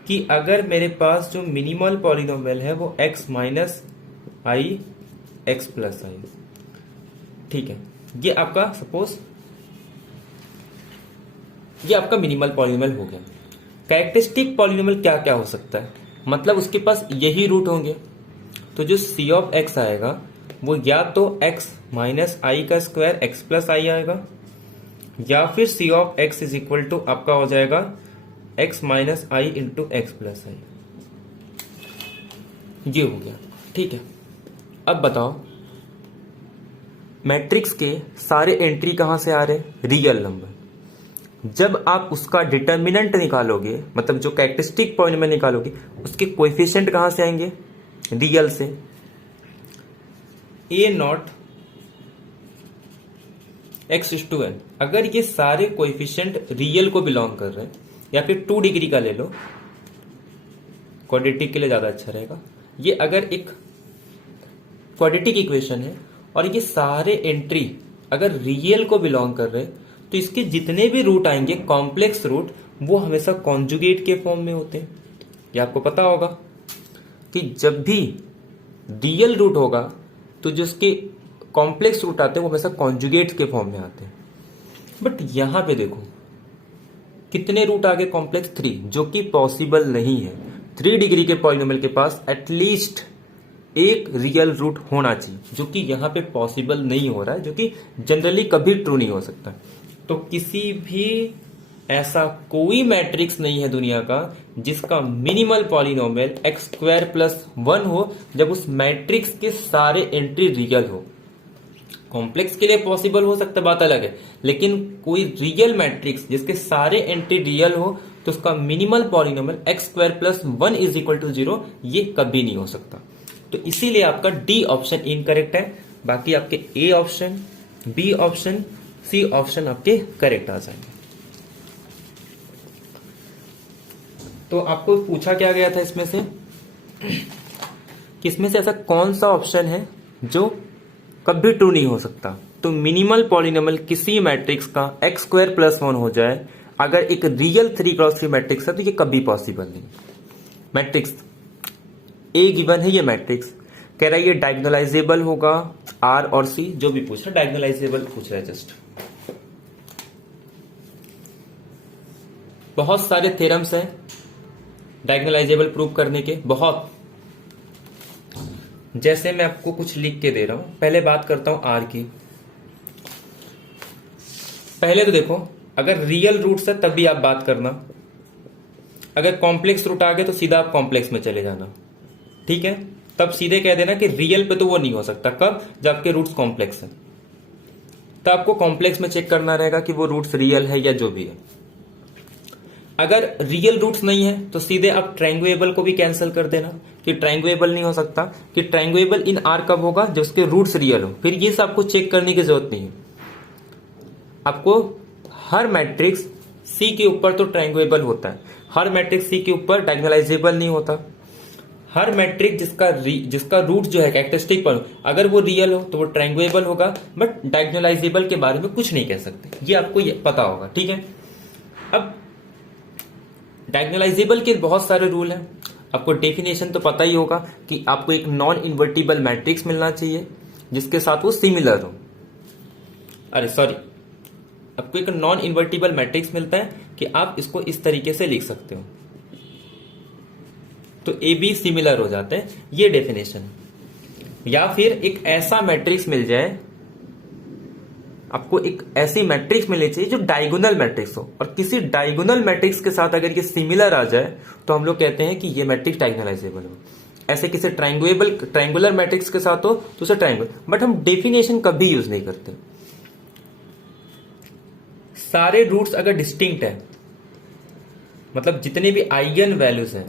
कि अगर मेरे पास जो मिनिमल पॉलिनोमियल है वो x माइनस आई एक्स प्लस आई, ठीक है, ये आपका सपोज ये आपका मिनिमल पॉलिनोमियल हो गया। कैरेक्टरिस्टिक पॉलिनोमियल क्या क्या हो सकता है, मतलब उसके पास यही रूट होंगे, तो जो c ऑफ x आएगा वो या तो x माइनस आई का स्क्वायर x प्लस आई आएगा, या फिर c of x is equal to आपका हो जाएगा x minus i into x plus i. ये हो गया। ठीक है, अब बताओ मैट्रिक्स के सारे एंट्री कहां से आ रहे हैं, रियल नंबर। जब आप उसका डिटर्मिनेंट निकालोगे, मतलब जो कैरेक्टरिस्टिक पॉलिनोमियल निकालोगे, उसके कोएफिशिएंट कहां से आएंगे, रियल से। A naught x is two n, अगर ये सारे कोएफिशिएंट रियल को बिलोंग कर रहे हैं, या फिर 2 डिग्री का ले लो, क्वाड्रेटिक के लिए ज्यादा अच्छा रहेगा। ये अगर एक क्वाड्रेटिक इक्वेशन है और ये सारे एंट्री अगर रियल को बिलोंग कर रहे हैं, तो इसके जितने भी रूट आएंगे कॉम्प्लेक्स रूट, वो हमेशा कॉन्जुगेट के फॉर्म में होते हैं। ये आपको पता होगा कि जब भी रियल रूट होगा तो जो इसके कॉम्प्लेक्स रूट आते हैं वो हमेशा कॉन्जुगेट के फॉर्म में आते हैं। बट यहां पे देखो कितने रूट आगे कॉम्प्लेक्स 3, जो कि पॉसिबल नहीं है। 3 डिग्री के पॉलिनोमियल के पास एटलीस्ट एक रियल रूट होना चाहिए, जो कि यहां पे पॉसिबल नहीं हो रहा है, जो कि जनरली कभी ट्रू नहीं हो सकता। तो किसी भी ऐसा कोई मैट्रिक्स नहीं है दुनिया का जिसका minimal polynomial x square plus 1 हो, जब उस मैट्रिक्स के सारे एंट्री रियल हो। कॉम्प्लेक्स के लिए पॉसिबल हो सकता है, बात अलग है, लेकिन कोई रियल मैट्रिक्स जिसके सारे एंट्री रियल हो तो उसका minimal polynomial x square plus 1 is equal to 0, ये कभी नहीं हो सकता। तो इसीलिए आपका डी ऑप्शन इनकरेक्ट है। बाकी आपके A option, B option, C option आपके करेक्ट आ जाएंगे। तो आपको पूछा क्या गया था इसमें से कि इसमें से ऐसा कौन सा ऑप्शन है जो कभी ट्रू नहीं हो सकता। तो मिनिमल पॉलिनोमियल किसी मैट्रिक्स का एक्स स्क्वायर प्लस 1 हो जाए, अगर एक रियल 3x3 मैट्रिक्स है, तो ये कभी पॉसिबल नहीं। मैट्रिक्स ए गिवन है, ये मैट्रिक्स कह रहा है ये डायगोनलाइजेबल होगा, आर और सी जो भी पूछ रहा है डायगोनलाइजेबल पूछ रहा है जस्ट। बहुत सारे थ्योरम्स हैं डायगोनलाइजेबल प्रूव करने के, बहुत। जैसे मैं आपको कुछ लिख के दे रहा हूं, पहले बात करता हूं आर की। पहले तो देखो, अगर रियल रूट्स है तब भी आप बात करना, अगर कॉम्प्लेक्स रूट आ गए तो सीधा आप कॉम्प्लेक्स में चले जाना, ठीक है। तब सीधे कह देना कि रियल पे तो वो नहीं हो सकता, कब, जब आपके रूट्स कॉम्प्लेक्स है। तब आपको कॉम्प्लेक्स में चेक करना रहेगा कि वो रूट्स रियल है या जो भी है। अगर रियल रूट्स नहीं है तो सीधे आप ट्रायंगुएबल को भी कैंसिल कर देना कि ट्रायंगुएबल नहीं हो सकता, कि ट्रायंगुएबल इन आर कब होगा, जब उसके रूट्स रियल हो। फिर ये सब आपको चेक करने की जरूरत नहीं है। आपको हर मैट्रिक्स सी के ऊपर तो ट्रायंगुएबल होता है, हर मैट्रिक्स सी के ऊपर डायगोनलाइजेबल नहीं होता। हर मैट्रिक्स जिसका रूट जो है कैरेक्टरिस्टिक पर, अगर वो रियल हो तो वो ट्रायंगुएबल होगा, बट डायगोनलाइजेबल के बारे में कुछ नहीं कह सकते, ये आपको ये पता होगा, ठीक है। अब डायगोनलाइजेबल के बहुत सारे रूल हैं, आपको डेफिनेशन तो पता ही होगा कि आपको एक नॉन इन्वर्टिबल मैट्रिक्स मिलना चाहिए जिसके साथ वो सिमिलर हो। आपको एक नॉन इन्वर्टिबल मैट्रिक्स मिलता है कि आप इसको इस तरीके से लिख सकते हो, तो ए बी सिमिलर हो जाते हैं, ये डेफिनेशन। या फिर एक ऐसा मैट्रिक्स मिल जाए, आपको एक ऐसी मैट्रिक्स मिलनी चाहिए जो डायगोनल मैट्रिक्स हो, और किसी डायगोनल मैट्रिक्स के साथ अगर ये सिमिलर आ जाए तो हम लोग कहते हैं कि ये मैट्रिक्स डायगोनलाइजेबल हो। ऐसे किसी ट्रायंगुलर मैट्रिक्स के साथ हो तो उसे ट्रायंगुलर, बट हम डेफिनेशन कभी यूज नहीं करते। सारे रूट्स अगर डिस्टिंक्ट है, मतलब जितने भी आइगन वैल्यूज हैं,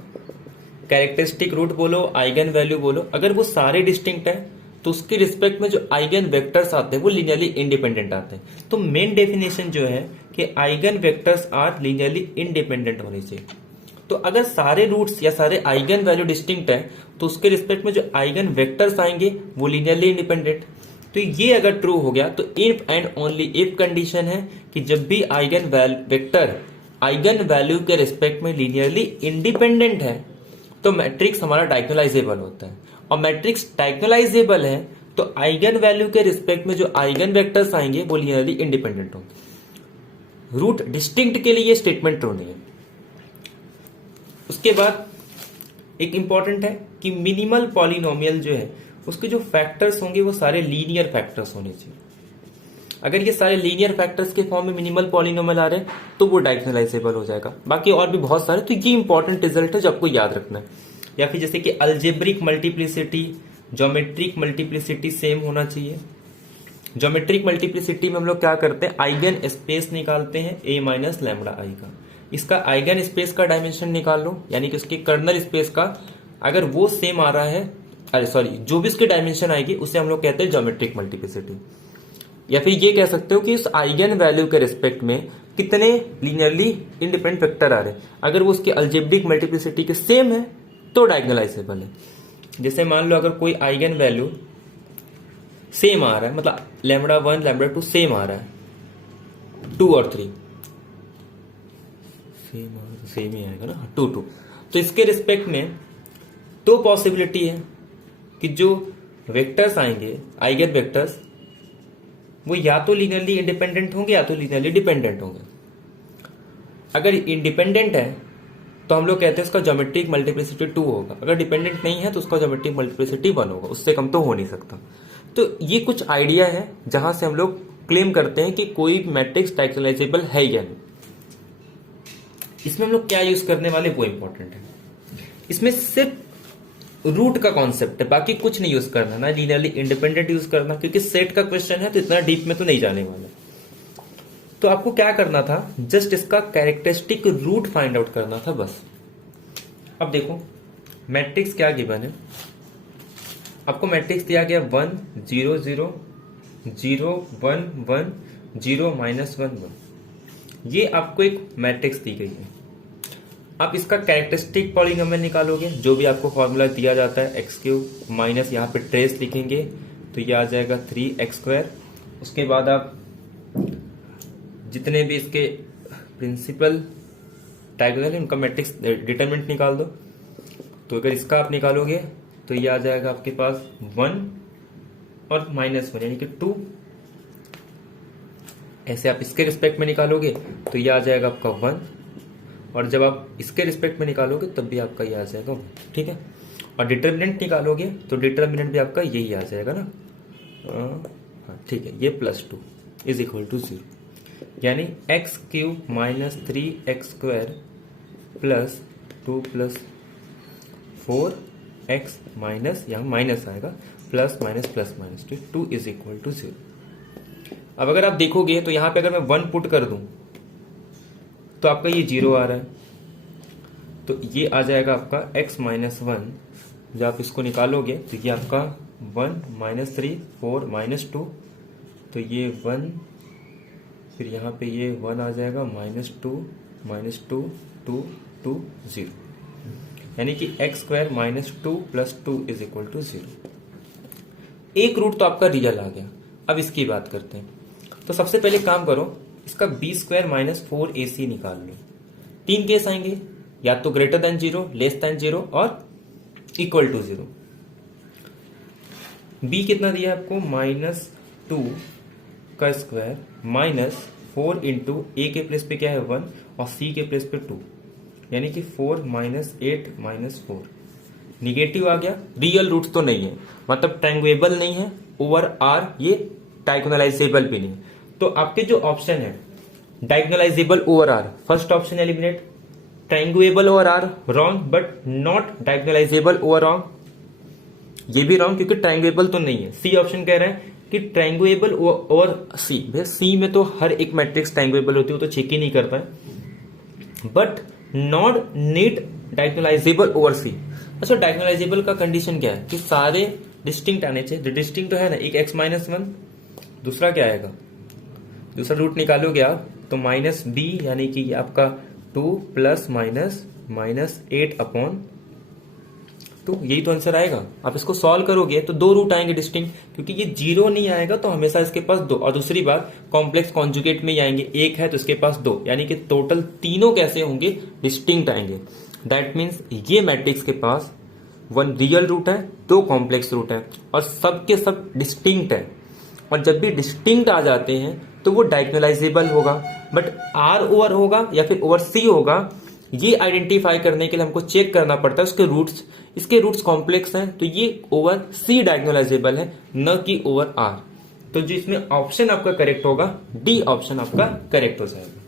कैरेक्टरिस्टिक रूट बोलो, आइगन वैल्यू बोलो, अगर वो सारे डिस्टिंक्ट है तो उसके रिस्पेक्ट में जो आइगन वेक्टर्स आते हैं वो लीनियरली इंडिपेंडेंट आते हैं। तो मेन डेफिनेशन जो है कि eigen vectors are linearly independent होने चाहिए। तो अगर सारे रूट्स या सारे आइगन वैल्यू डिस्टिंक्ट है तो उसके रिस्पेक्ट में जो आइगन वेक्टर्स आएंगे वो लीनियरली इंडिपेंडेंट। तो ये अगर ट्रू हो गया तो if and only if condition है कि जब भी आइगन वेक्टर आइगन वैल्यू के रिस्पेक्ट में लीनियरली इंडिपेंडेंट है तो मैट्रिक्स हमारा डायगोनलाइजेबल होता है। और मैट्रिक्स डायगोनलाइजेबल है तो आइगन वैल्यू के रिस्पेक्ट में जो आइगन वेक्टर्स आएंगे वो लीनियरली इंडिपेंडेंट होंगे। रूट डिस्टिंक्ट के लिए ये स्टेटमेंट ट्रू नहीं है। उसके बाद एक इंपॉर्टेंट है कि मिनिमल पॉलिनोमियल जो है उसके जो फैक्टर्स होंगे वो सारे लीनियर फैक्टर्स होने चाहिए। अगर ये सारे लीनियर फैक्टर्स के फॉर्म में मिनिमल पॉलिनोमियल आ रहे हैं तो वो डायगोनलाइजेबल हो जाएगा। बाकी और भी बहुत सारे, तो ये इंपॉर्टेंट रिजल्ट है जो आपको याद रखना है। या फिर जैसे कि algebraic multiplicity, geometric multiplicity same होना चाहिए। ज्योमेट्रिक मल्टीप्लिसिटी में हम लोग क्या करते हैं, आइगन स्पेस निकालते हैं a माइनस लैम्बडा आई का। इसका आइगन स्पेस का डायमेंशन निकाल लो, यानी कि उसके कर्नल स्पेस का अगर वो सेम आ रहा है, अरे सॉरी, जो भी उसकी डायमेंशन आएगी उसे हम लोग कहते हैं ज्योमेट्रिक मल्टीप्लिसिटी। या फिर ये कह सकते हो कि उस आइगन वैल्यू के रिस्पेक्ट में कितने लीनियरली इंडिपेंडेंट वेक्टर आ रहे हैं, अगर वो उसके अलजेब्रिक मल्टीप्लिसिटी के सेम है तो डायगोनलाइजेबल है। जैसे मान लो अगर कोई आइगन वैल्यू सेम आ रहा है, मतलब लैम्बडा 1 लैम्बडा 2 सेम आ रहा है, 2 और 3 सेम ही आएगा ना, 2 2, तो इसके रिस्पेक्ट में दो पॉसिबिलिटी है कि जो वेक्टर्स आएंगे आइगन वेक्टर्स वो या तो लीनियरली इंडिपेंडेंट होंगे या तो लीनियरली डिपेंडेंट होंगे। अगर इंडिपेंडेंट है तो हम लोग कहते हैं उसका ज्योमेट्रिक मल्टीप्लिसिटी 2 होगा, अगर डिपेंडेंट नहीं है तो उसका ज्योमेट्रिक मल्टीप्लिसिटी 1 होगा, उससे कम तो हो नहीं सकता। तो ये कुछ आइडिया है जहां से हम लोग क्लेम करते हैं कि कोई मैट्रिक्स डायगोनलाइजेबल है या नहीं। इसमें हम लोग क्या यूज करने वाले वो इंपॉर्टेंट है। इसमें सिर्फ रूट का कॉन्सेप्ट है, बाकी कुछ नहीं यूज करना, ना लीनियरली इंडिपेंडेंट यूज करना, क्योंकि सेट का क्वेश्चन है तो इतना डीप में तो नहीं जाने वाला। तो आपको क्या करना था, जस्ट इसका कैरेक्टरिस्टिक रूट फाइंड आउट करना था बस। अब देखो मैट्रिक्स क्या गिवन है, आपको मैट्रिक्स दिया गया 1 0 0 0 1 1 0 -1 1। ये आपको एक मैट्रिक्स दी गई है। आप इसका कैरेक्टरिस्टिक पॉलिनोमियल निकालोगे, जो भी आपको फॉर्मूला दिया जाता है एक्स क्यूब माइनस यहाँ पे ट्रेस लिखेंगे तो ये आ जाएगा 3x²। उसके बाद आप जितने भी इसके प्रिंसिपल डायगोनल है उनका मैट्रिक्स डिटरमिनेंट निकाल दो। तो अगर इसका आप निकालोगे तो ये आ जाएगा आपके पास 1 और -1 यानी कि 2। ऐसे आप इसके रिस्पेक्ट में निकालोगे तो ये आ जाएगा आपका 1, और जब आप इसके रिस्पेक्ट में निकालोगे तब भी आपका ये आ जाएगा 1, ठीक है। और डिटर्मिनेंट निकालोगे तो डिटर्मिनेंट भी आपका यही आ जाएगा ना, हाँ ठीक है, ये +2 इज इक्वल टू 0, यानी x³ minus 3x² plus 2 plus 4x minus, यहाँ माइनस आएगा, plus minus plus minus 2 is equal to 0। अब अगर आप देखोगे तो यहां पे अगर मैं 1 पुट कर दूं तो आपका ये 0 आ रहा है, तो ये आ जाएगा आपका x -1। जब आप इसको निकालोगे तो ये आपका 1 -3 4 -2, तो ये 1, फिर यहाँ पे ये 1 आ जाएगा -2 -2 2 2 0, यानी कि x² -2 + 2 इज इक्वल टू 0। एक रूट तो आपका रियल आ गया। अब इसकी बात करते हैं। तो सबसे पहले काम करो, इसका b² - 4ac निकाल लो। 3 केस आएंगे, या तो ग्रेटर देन 0, लेस देन 0 और इक्वल टू 0। b कितना दिया आपको, -2 का स्क्वायर -4 इंटू a के प्लेस पे क्या है 1 और c के प्लेस पे 2, यानी कि 4 - 8 - 4। निगेटिव आ गया, रियल रूट तो नहीं है, मतलब ट्रायंगुलेबल नहीं है, ओवर आर ये डायगोनलाइजेबल भी नहीं। तो आपके जो ऑप्शन है diagonalizable over R, first option eliminate, triangulable over R wrong, but not diagonalizable over wrong, ये भी रॉन्ग क्योंकि ट्रायंगुलेबल तो नहीं है। सी ऑप्शन कह रहा है कि ट्रायंगुलेबल ओवर सी। भैया सी में तो हर एक मैट्रिक्स ट्रायंगुलेबल होती है, तो चेक ही नहीं करता है, but not need diagonalizable over C. अच्छा, डायगोनलाइजेबल का कंडीशन क्या है कि सारे डिस्टिंक्ट आने चाहिए। डिस्टिंक्ट तो है ना, एक x -1, दूसरा क्या आएगा, दूसरा रूट निकालोगे आप तो -b, यानी कि आपका 2 + -8 अपॉन तो यही तो आंसर आएगा। आप इसको सॉल्व करोगे तो दो रूट आएंगे डिस्टिंक्ट, क्योंकि ये जीरो नहीं आएगा तो हमेशा इसके पास दो, और दूसरी बात कॉम्प्लेक्स कॉन्जुगेट में ही आएंगे, एक है तो इसके पास दो, यानी कि टोटल तीनों कैसे होंगे, डिस्टिंक्ट आएंगे। दैट मीन्स ये मैट्रिक्स के पास वन रियल रूट है, दो कॉम्प्लेक्स रूट है, और सब के सब डिस्टिंक्ट है। और जब भी डिस्टिंक्ट आ जाते हैं तो वो डायगोनलाइजेबल होगा, बट आर ओवर होगा या फिर ओवर सी होगा, ये आइडेंटिफाई करने के लिए हमको चेक करना पड़ता है उसके रूट्स। इसके रूट्स कॉम्प्लेक्स हैं तो ये ओवर सी डायगोनलाइजेबल है, न कि ओवर आर। तो जो इसमें ऑप्शन आपका करेक्ट होगा, डी ऑप्शन आपका करेक्ट हो जाएगा।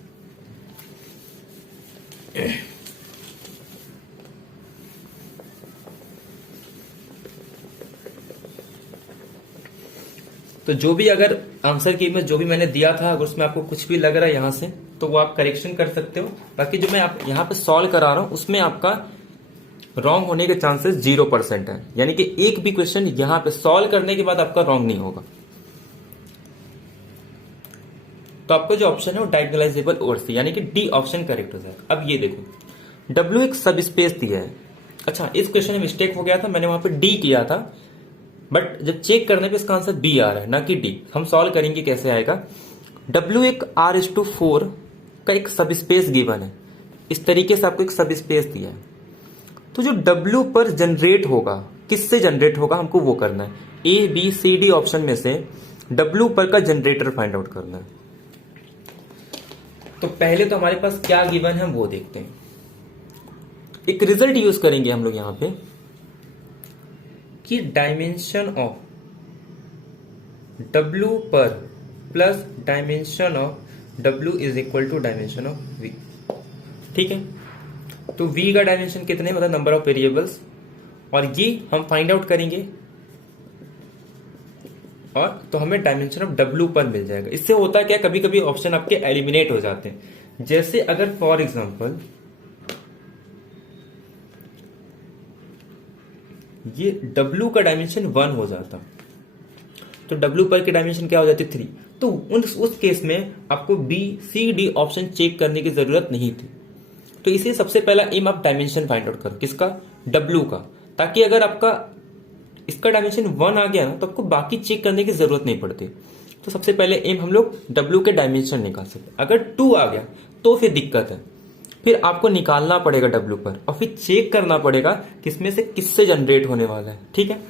तो जो भी अगर आंसर की में जो भी मैंने दिया था, अगर उसमें आपको कुछ भी लग रहा है यहां से, तो वो आप करेक्शन कर सकते हो। बाकी जो मैं आप यहां पे सॉल्व करा रहा हूं उसमें आपका रॉन्ग होने के चांसेस 0% है, यानी कि एक भी क्वेश्चन यहां पे सॉल्व करने के बाद आपका रॉन्ग नहीं होगा। तो आपको जो ऑप्शन है वो डायगोनलाइजेबल ओवर सी, यानी कि डी ऑप्शन करेक्ट हो जाएगा। अब ये देखो, डब्ल्यू एक सब स्पेस दिया है। अच्छा, इस क्वेश्चन में मिस्टेक हो गया था, मैंने वहां पे डी किया था, बट जब चेक करने पे इसका आंसर बी आ रहा है, ना कि डी। हम सॉल्व करेंगे कैसे आएगा। डब्ल्यू एक R/4 का एक सब स्पेस गिवन है, इस तरीके से आपको एक सब स्पेस दिया है। तो जो डब्ल्यू पर जनरेट होगा, किससे जनरेट होगा हमको वो करना है। A B C D option में से डब्ल्यू पर का जनरेटर फाइंड आउट करना है। तो पहले तो हमारे पास क्या गिवन है वो देखते हैं। एक रिजल्ट यूज करेंगे हम लोग यहां पे कि डायमेंशन ऑफ W पर plus dimension of W is equal to dimension of V। ठीक है, तो V का डायमेंशन कितने, मतलब नंबर ऑफ वेरिएबल्स, और ये हम फाइंड आउट करेंगे, और तो हमें डायमेंशन ऑफ W पर मिल जाएगा। इससे होता क्या, कभी कभी ऑप्शन आपके एलिमिनेट हो जाते हैं। जैसे अगर फॉर एग्जांपल ये W का डायमेंशन 1 हो जाता, तो W पर की डायमेंशन क्या हो जाती, 3। तो उस केस में आपको B C D option check करने की जरूरत नहीं थी। तो इसे सबसे पहला एम आप डायमेंशन फाइंड आउट करो, किसका, W का, ताकि अगर आपका इसका डायमेंशन 1 आ गया ना तो आपको बाकी चेक करने की जरूरत नहीं पड़ती। तो सबसे पहले एम हम लोग W के डायमेंशन निकाल सकते। अगर 2 आ गया तो फिर दिक्कत है, फिर आपको निकालना पड़ेगा W पर, और फिर चेक करना पड़ेगा किसमें से किससे जनरेट होने वाला है। ठीक है,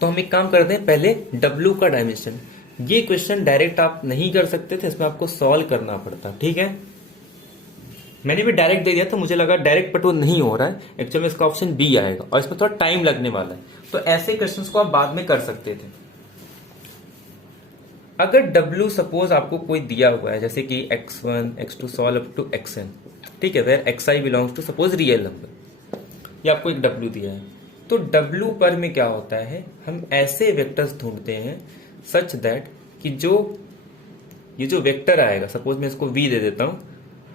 तो हम एक काम करते हैं, पहले W का डायमेंशन। ये क्वेश्चन डायरेक्ट आप नहीं कर सकते थे, इसमें आपको सॉल्व करना पड़ता। ठीक है, मैंने भी डायरेक्ट दे दिया था, मुझे लगा डायरेक्ट, बट वो नहीं हो रहा है। एक्चुअली में इसका ऑप्शन बी आएगा, और इसमें थोड़ा टाइम लगने वाला है। तो ऐसे क्वेश्चंस को आप बाद में कर सकते थे। अगर W सपोज आपको कोई दिया हुआ है, जैसे कि x1 x2 solve up to xn, ठीक है, where xi belongs to suppose real number, ये आपको एक W दिया है। तो W पर में क्या होता है, हम ऐसे वेक्टर्स ढूंढते हैं सच दैट कि ये जो वेक्टर आएगा, सपोज मैं इसको V दे देता हूं,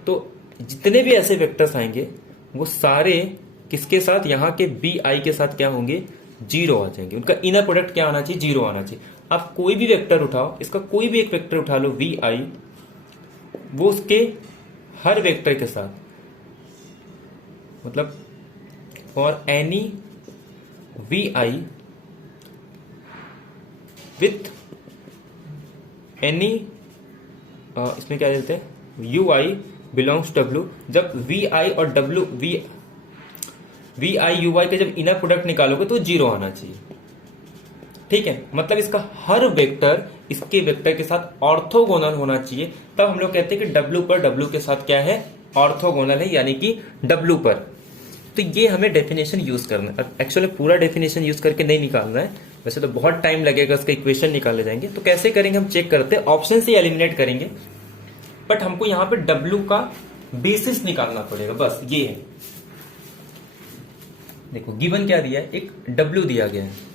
तो जितने भी ऐसे वेक्टर्स आएंगे वो सारे किसके साथ, यहाँ के BI के साथ क्या होंगे, 0 आ जाएंगे। उनका इनर प्रोडक्ट क्या आना चाहिए, 0 आना चाहिए। आप कोई भी वेक्टर उठाओ, इसका कोई भी एक वेक्टर उठा लो VI, वो उसके हर वेक्टर के साथ, मतलब for any VI with any, इसमें क्या देते हैं, UI बिलोंग्स W, जब VI और VI UI के जब इनर प्रोडक्ट निकालोगे तो 0 आना चाहिए। ठीक है, मतलब इसका हर वेक्टर इसके वेक्टर के साथ ऑर्थोगोनल होना चाहिए, तब हम लोग कहते हैं कि W पर W के साथ क्या है, ऑर्थोगोनल है, यानी कि W पर। तो ये हमें डेफिनेशन यूज करना है। एक्चुअली पूरा डेफिनेशन यूज करके नहीं निकालना है, वैसे तो बहुत टाइम लगेगा, इसका इक्वेशन निकाले जाएंगे। तो कैसे करेंगे हम चेक करते हैं, ऑप्शन से एलिमिनेट करेंगे, बट हमको यहां पे W का बेसिस निकालना पड़ेगा, बस ये है। देखो गिवन क्या दिया है, एक W दिया गया है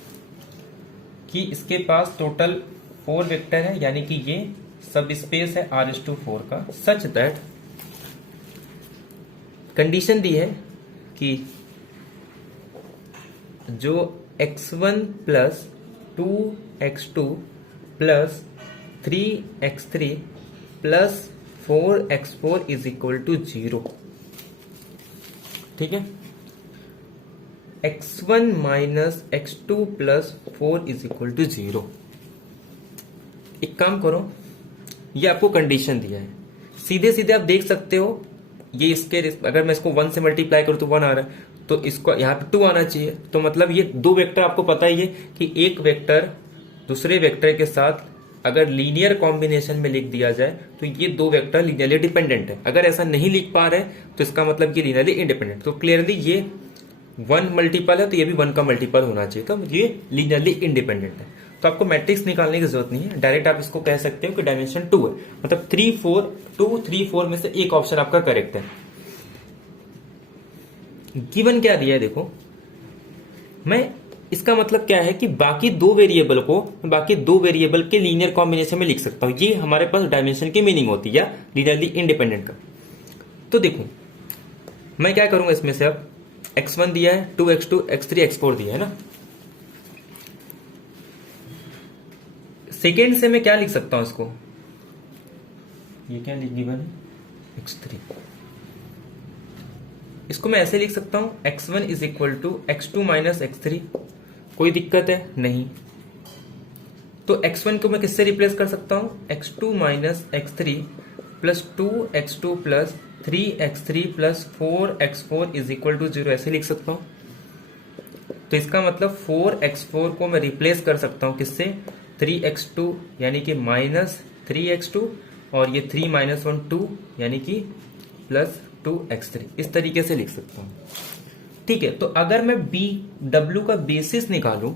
कि इसके पास टोटल 4 वेक्टर है, यानी कि ये सब स्पेस है R/4 का, सच दैट कंडीशन दी है कि जो x1 plus 2x2 plus 3x3 plus 4x4 is equal to 0। ठीक है, x1 minus x2 plus 4 is equal to 0। एक काम करो, ये आपको कंडीशन दिया है, सीधे सीधे आप देख सकते हो ये इसके, अगर मैं इसको 1 से मल्टीप्लाई करूं तो 1 आ रहा है, तो इसको यहाँ पे 2 आना चाहिए। तो मतलब ये दो वेक्टर, आपको पता ही है कि एक वेक्टर दूसरे वेक्टर के साथ अगर लीनियर कॉम्बिनेशन में लिख दिया जाए तो ये दो वेक्टर लीनियरली डिपेंडेंट है। अगर ऐसा नहीं लिख पा रहे तो इसका मतलब ये लीनियरली इंडिपेंडेंट। तो क्लियरली ये 1 मल्टीपल है तो ये भी 1 का मल्टीपल होना चाहिए, तो ये लीनियरली इंडिपेंडेंट है। तो आपको मैट्रिक्स निकालने की जरूरत नहीं है, डायरेक्ट आप इसको कह सकते हो कि डायमेंशन 2 है, मतलब 3 4 2 3 4 में से एक ऑप्शन आपका करेक्ट है। गिवन क्या दिया है देखो, मैं इसका मतलब क्या है कि बाकी दो वेरिएबल को बाकी दो वेरिएबल के लीनियर कॉम्बिनेशन में लिख सकता हूं, ये हमारे पास डायमेंशन की मीनिंग होती है या लीनियरली इंडिपेंडेंट का। तो देखो मैं क्या करूंगा, इसमें से अब x1 दिया है, 2x2 x3 x4 दिया है ना, सेकेंड से मैं क्या लिख सकता हूं इसको, ये क्या गिवन है x3, इसको मैं ऐसे लिख सकता हूं x1 is equal to x2 minus x3। कोई दिक्कत है नहीं, तो x1 को मैं किससे रिप्लेस कर सकता हूं, x2 minus x3 plus 2x2 plus 3x3 plus 4x4 is equal to 0 ऐसे लिख सकता हूं। तो इसका मतलब 4x4 को मैं रिप्लेस कर सकता हूं किससे, 3x2 यानी कि माइनस 3x2 और ये 3 माइनस 1 2 यानी कि प्लस 2x3, इस तरीके से लिख सकता हूं। ठीक है, तो अगर मैं w का बेसिस निकालूं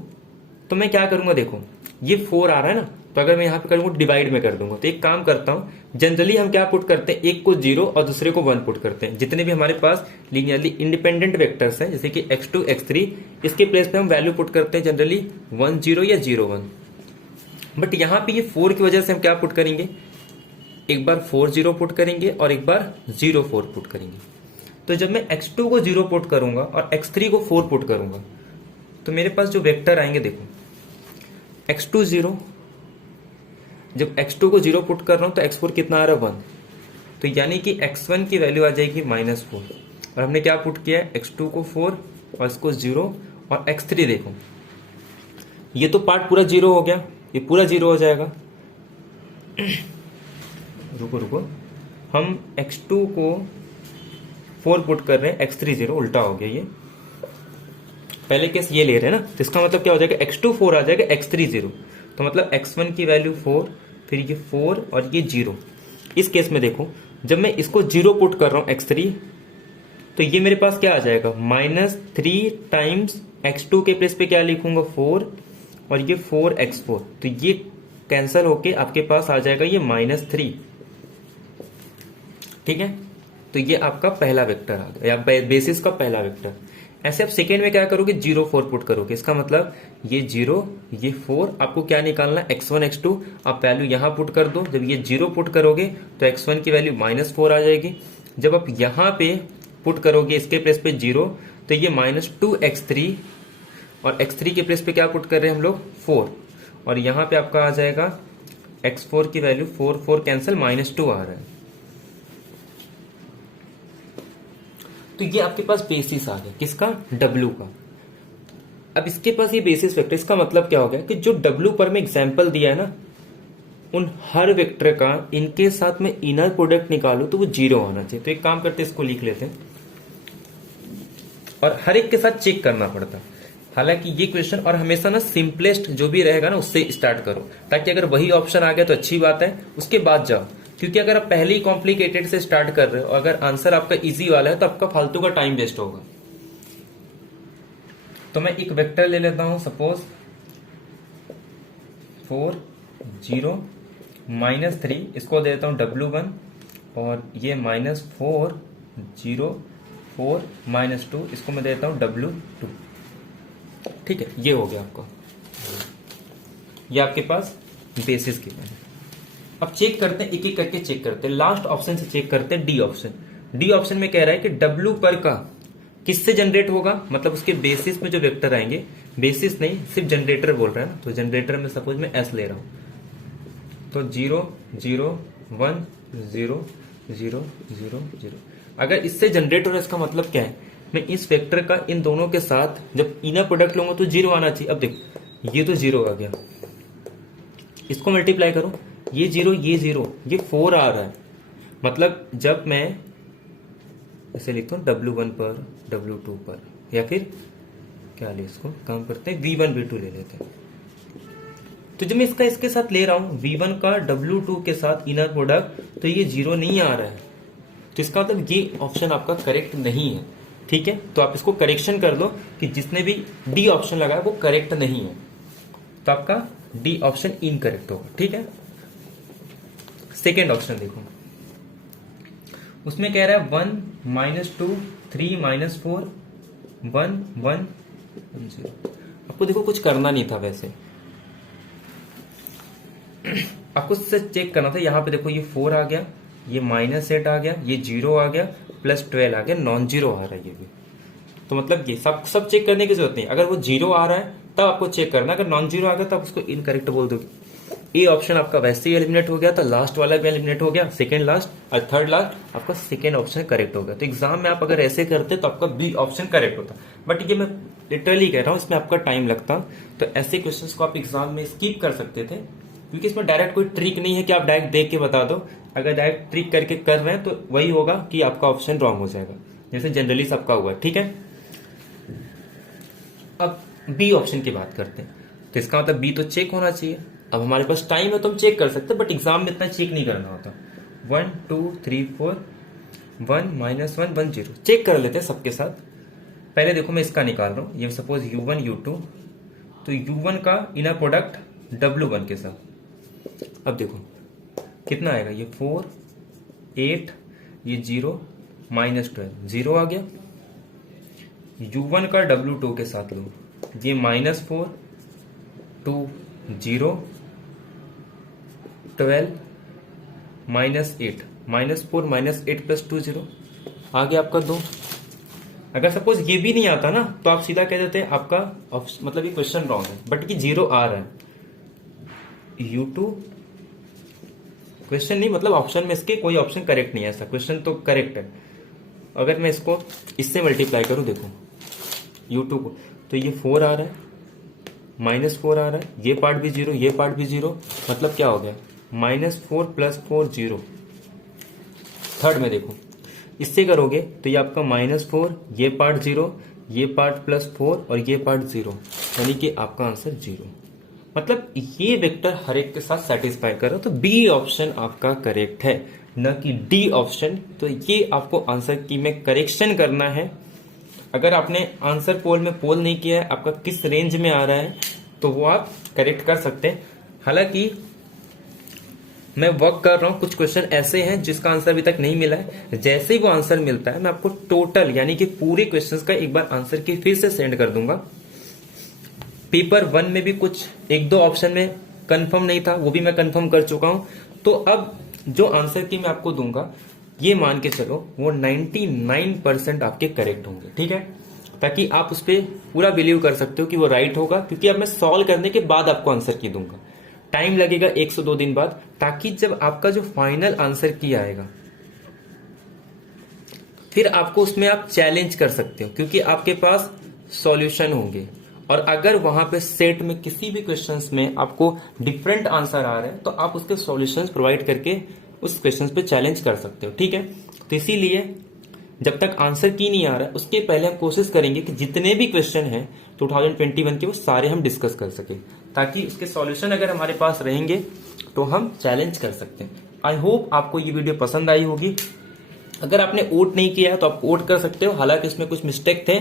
तो मैं क्या करूंगा, देखो ये 4 आ रहा है ना, तो अगर मैं यहां पे करूंगा डिवाइड में कर दूंगा। तो एक काम करता हूं, जनरली हम क्या पुट करते हैं, एक को 0 और दूसरे को 1 पुट करते हैं। जितने भी हमारे पास लीनियरली इंडिपेंडेंट वेक्टर्स हैं जैसे कि x2 x3, इसके प्लेस पे हम वैल्यू पुट करते हैं जनरली 1 0 या 0 1। बट यहां पे ये 4 की वजह से हम क्या पुट करेंगे, एक बार 4 0 पुट करेंगे और एक बार 0 4 पुट करेंगे। तो जब मैं x2 को 0 पुट करूंगा और x3 को 4 पुट करूंगा तो मेरे पास जो वेक्टर आएंगे, देखो x2 0, जब x2 को 0 पुट कर रहा हूं तो x4 कितना आ रहा है 1, तो यानी कि x1 की वैल्यू आ जाएगी -4 और हमने क्या पुट किया है, x2 को 4 और इसको 0 और x3 देखो ये तो पार्ट पूरा 0 हो गया, ये पूरा 0 हो जाएगा। रुको हम x2 को 4 पुट कर रहे हैं, x3 0 उल्टा हो गया, ये पहले केस ये ले रहे हैं ना, तो इसका मतलब क्या हो जाएगा, x2 4 आ जाएगा, x3 0, तो मतलब x1 की वैल्यू 4 फिर ये 4 और ये 0। इस केस में देखो जब मैं इसको 0 पुट कर रहा हूं x3 तो ये मेरे पास क्या आ जाएगा, -3 टाइम्स x2 के प्लेस पे क्या लिखूंगा 4 और ये 4x4, तो ये कैंसिल होके आपके पास आ जाएगा ये -3। ठीक है, तो ये आपका पहला वेक्टर आ गया या बेसिस का पहला वेक्टर। ऐसे आप सेकेंड में क्या करोगे, 0 4 पुट करोगे, इसका मतलब ये 0 ये 4, आपको क्या निकालना है x1 x2, आप वैल्यू यहां पुट कर दो। जब ये 0 पुट करोगे तो x1 की वैल्यू -4 आ जाएगी। जब आप यहां पे पुट करोगे इसके प्लेस पे 0 तो ये -2x3 और x3 के प्लेस पे क्या पुट कर रहे हैं हम लोग 4 और यहां पे आपका आ जाएगा x4 की वैल्यू 4 4 कैंसिल -2 आ रहा है। तो ये आपके पास बेसिस आ गया किसका, W का। अब इसके पास ये बेसिस वेक्टर, इसका मतलब क्या हो गया कि जो W पर मैं एग्जांपल दिया है ना, उन हर वेक्टर का इनके साथ में इनर प्रोडक्ट निकालू तो वो 0 आना चाहिए। तो एक काम करते हैं, इसको लिख लेते हैं और हर एक के साथ चेक करना पड़ता है। हालांकि ये क्वेश्चन और हमेशा ना सिंपलेस्ट जो भी रहेगा ना उससे स्टार्ट करो, ताकि अगर वही ऑप्शन आ गया तो अच्छी बात है, उसके बाद जाओ। क्योंकि अगर आप पहले ही कॉम्प्लिकेटेड से स्टार्ट कर रहे हो, अगर आंसर आपका इजी वाला है तो आपका फालतू का टाइम वेस्ट होगा। तो मैं एक वेक्टर ले लेता हूं, सपोज 4 0 -3, इसको दे देता हूं W1 और ये -4 0 4 -2, इसको मैं देता हूं W2। ठीक है, ये हो गया आपका, ये आपके पास बेसिस की वैल्यू। अब चेक करते हैं, एक एक करके चेक करते हैं। लास्ट ऑप्शन से चेक करते हैं, डी ऑप्शन। डी ऑप्शन में कह रहा है कि W पर का किससे जनरेट होगा, मतलब उसके बेसिस में जो वेक्टर आएंगे, बेसिस नहीं सिर्फ जनरेटर बोल रहा है ना, तो जनरेटर में सपोज मैं S ले रहा हूं, तो 0 0 1 0 0 0 0। अगर इससे जनरेट हो रहा है इसका मतलब क्या है, मैं इस वेक्टर का इन दोनों के साथ जब इनर प्रोडक्ट लूंगा तो 0 आना चाहिए। अब देखो ये तो 0 आ गया, इसको मल्टीप्लाई करो, ये 0 ये 0, ये 4 आ रहा है। मतलब जब मैं ऐसे लिखता हूँ W1 पर W2 पर, या फिर क्या ले, इसको काम करते हैं V1 V2 ले लेते हैं। तो जब मैं इसका इसके साथ ले रहा हूं V1 का W2 के साथ इनर प्रोडक्ट, तो ये 0 नहीं आ रहा है, तो इसका मतलब ये ऑप्शन आपका करेक्ट नहीं है। ठीक है, तो आप इसको करेक्शन कर लो कि जिसने भी डी ऑप्शन लगाया वो करेक्ट नहीं है, तो आपका डी ऑप्शन इनकरेक्ट होगा। ठीक है, सेकेंड ऑप्शन देखो, उसमें कह रहा है 1 -2 3 -4 1 1 0। आपको देखो कुछ करना नहीं था, वैसे आपको सिर्फ चेक करना था। यहां पे देखो ये 4 आ गया, ये -8 आ गया, ये 0 आ गया, +12 आ गया, नॉन जीरो आ रहा है ये भी। तो मतलब ये सब चेक करने की जरूरत नहीं। अगर वो 0 आ रहा है तब आपको चेक करना, अगर नॉन जीरो आ गया तो आप उसको इनकरेक्ट बोल दोगे। ये ऑप्शन आपका वैसे ही एलिमिनेट हो गया, तो लास्ट वाला भी एलिमिनेट हो गया, सेकंड लास्ट और थर्ड लास्ट आपका सेकंड ऑप्शन करेक्ट हो गया। तो एग्जाम में आप अगर ऐसे करते तो आपका बी ऑप्शन करेक्ट होता, बट ये मैं लिटरली कह रहा हूं, इसमें आपका टाइम लगता। तो ऐसे क्वेश्चंस को आप एग्जाम में स्किप कर सकते थे, क्योंकि इसमें डायरेक्ट कोई ट्रिक नहीं है कि आप डायरेक्ट देख के बता दो। अगर डायरेक्ट ट्रिक करके कर रहे हैं तो वही होगा कि आपका ऑप्शन रॉन्ग हो जाएगा, जैसे जनरली सबका हुआ। ठीक है, अब बी ऑप्शन की बात करते हैं। तो इसका मतलब बी तो चेक होना चाहिए। अब हमारे पास टाइम है तो हम चेक कर सकते हैं, बट एग्जाम में इतना चेक नहीं करना होता। 1 2 3 4 1 -1 1 0 चेक कर लेते हैं सबके साथ। पहले देखो मैं इसका निकाल रहा हूं, ये सपोज U1 U2, तो U1 का इनर प्रोडक्ट W1 के साथ। अब देखो कितना आएगा, ये 4 8, ये 0 -12 0 आ गया। U1 का W2 के साथ लो, ये -4 2 0 12 -8 -4 -8 +2 0 आ गया आपका 2। अगर सपोज ये भी नहीं आता ना तो आप सीधा कह देते हैं आपका मतलब ये क्वेश्चन रॉन्ग है, बट कि 0 आ रहा है। U2 क्वेश्चन नहीं, मतलब ऑप्शन में इसके कोई ऑप्शन करेक्ट नहीं है, ऐसा क्वेश्चन तो करेक्ट है। अगर मैं इसको इससे मल्टीप्लाई करूं, देखो U2 को, तो ये 4 आ रहा है, -4 आ रहा है, ये पार्ट भी 0 ये पार्ट भी 0, मतलब क्या हो गया -4 + 4 0। थर्ड में देखो इससे करोगे तो ये आपका -4, ये पार्ट 0, ये पार्ट +4 और ये पार्ट 0, यानी कि आपका आंसर 0। मतलब ये वेक्टर हर एक के साथ सेटिस्फाई कर रहा है, तो बी ऑप्शन आपका करेक्ट है, न कि डी ऑप्शन। तो ये आपको आंसर की में करेक्शन करना है। अगर आपने आंसर पोल में पोल नहीं किया है, आपका किस रेंज में आ रहा है, तो वो आप करेक्ट कर सकते हैं। हालांकि मैं वर्क कर रहा हूं, कुछ क्वेश्चन ऐसे हैं जिसका आंसर अभी तक नहीं मिला है। जैसे ही वो आंसर मिलता है मैं आपको टोटल यानी कि पूरे क्वेश्चंस का एक बार आंसर की फिर से सेंड कर दूंगा। पेपर 1 में भी कुछ 1-2 ऑप्शन में कंफर्म नहीं था, वो भी मैं कंफर्म कर चुका हूं। तो अब जो आंसर की मैं आपको दूंगा, ये मान के चलो वो 99% आपके करेक्ट होंगे। ठीक है, ताकि आप उस पर पूरा बिलीव कर सकते हो कि वो राइट होगा, क्योंकि अब मैं सॉल्व करने के बाद आपको आंसर की दूंगा। टाइम लगेगा 1 से 2 दिन बाद, ताकि जब आपका जो फाइनल आंसर की आएगा फिर आपको उसमें आप चैलेंज कर सकते हो, क्योंकि आपके पास सॉल्यूशन होंगे। और अगर वहां पे सेट में किसी भी क्वेश्चंस में आपको डिफरेंट आंसर आ रहे हैं, तो आप उसके सॉल्यूशंस प्रोवाइड करके उस क्वेश्चंस पे चैलेंज कर सकते हो। ठीक है, तो इसीलिए जब तक आंसर की नहीं आ रहा है उसके पहले हम कोशिश करेंगे कि जितने भी क्वेश्चन हैं 2021 के वो सारे हम डिस्कस कर सके, ताकि उसके सॉल्यूशन अगर हमारे पास रहेंगे तो हम चैलेंज कर सकते हैं। आई होप आपको ये वीडियो पसंद आई होगी। अगर आपने वोट नहीं किया है तो आप वोट कर सकते हो, हालांकि इसमें कुछ मिस्टेक थे,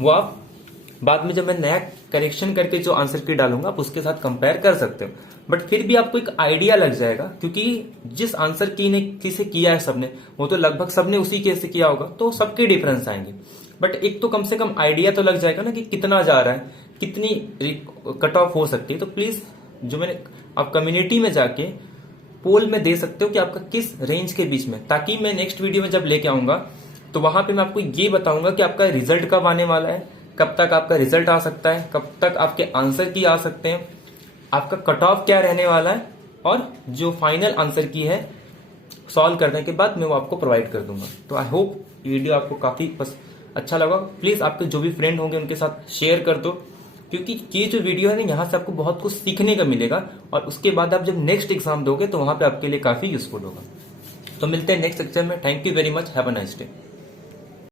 वो आप बाद में जब मैं नया करेक्शन करके जो आंसर की डालूंगा आप उसके साथ कंपेयर कर सकते हो। बट फिर भी आपको एक आइडिया लग जाएगा, क्योंकि जिस आंसर की ने किसी किया है सबने, वो तो लगभग सबने उसी के से किया होगा, तो सबके डिफरेंस आएंगे। बट एक तो कम से कम आइडिया तो लग जाएगा ना कि कितना जा रहा है, कितनी कट ऑफ हो सकती है। तो प्लीज जो मैंने आप कम्युनिटी में जाके पोल में दे सकते हो कि आपका किस रेंज के बीच में, ताकि मैं नेक्स्ट वीडियो में जब लेके आऊंगा तो वहां पे मैं आपको ये बताऊंगा कि आपका रिजल्ट कब आने वाला है, कब तक आपका रिजल्ट आ सकता है, कब तक आपके आंसर की आ सकते हैं, आपका कट ऑफ क्या रहने वाला है, और जो फाइनल आंसर की है सॉल्व करने के बाद मैं वो आपको प्रोवाइड कर दूंगा। तो आई होप ये वीडियो आपको काफी अच्छा लगा प्लीज आपके जो भी फ्रेंड होंगे उनके साथ शेयर कर दो, क्योंकि ये जो वीडियो है ना यहाँ से आपको बहुत कुछ सीखने का मिलेगा और उसके बाद आप जब नेक्स्ट एग्जाम दोगे तो वहां पे आपके लिए काफी यूजफुल होगा। तो मिलते हैं नेक्स्ट लेक्चर में। Thank you very much, have a nice day.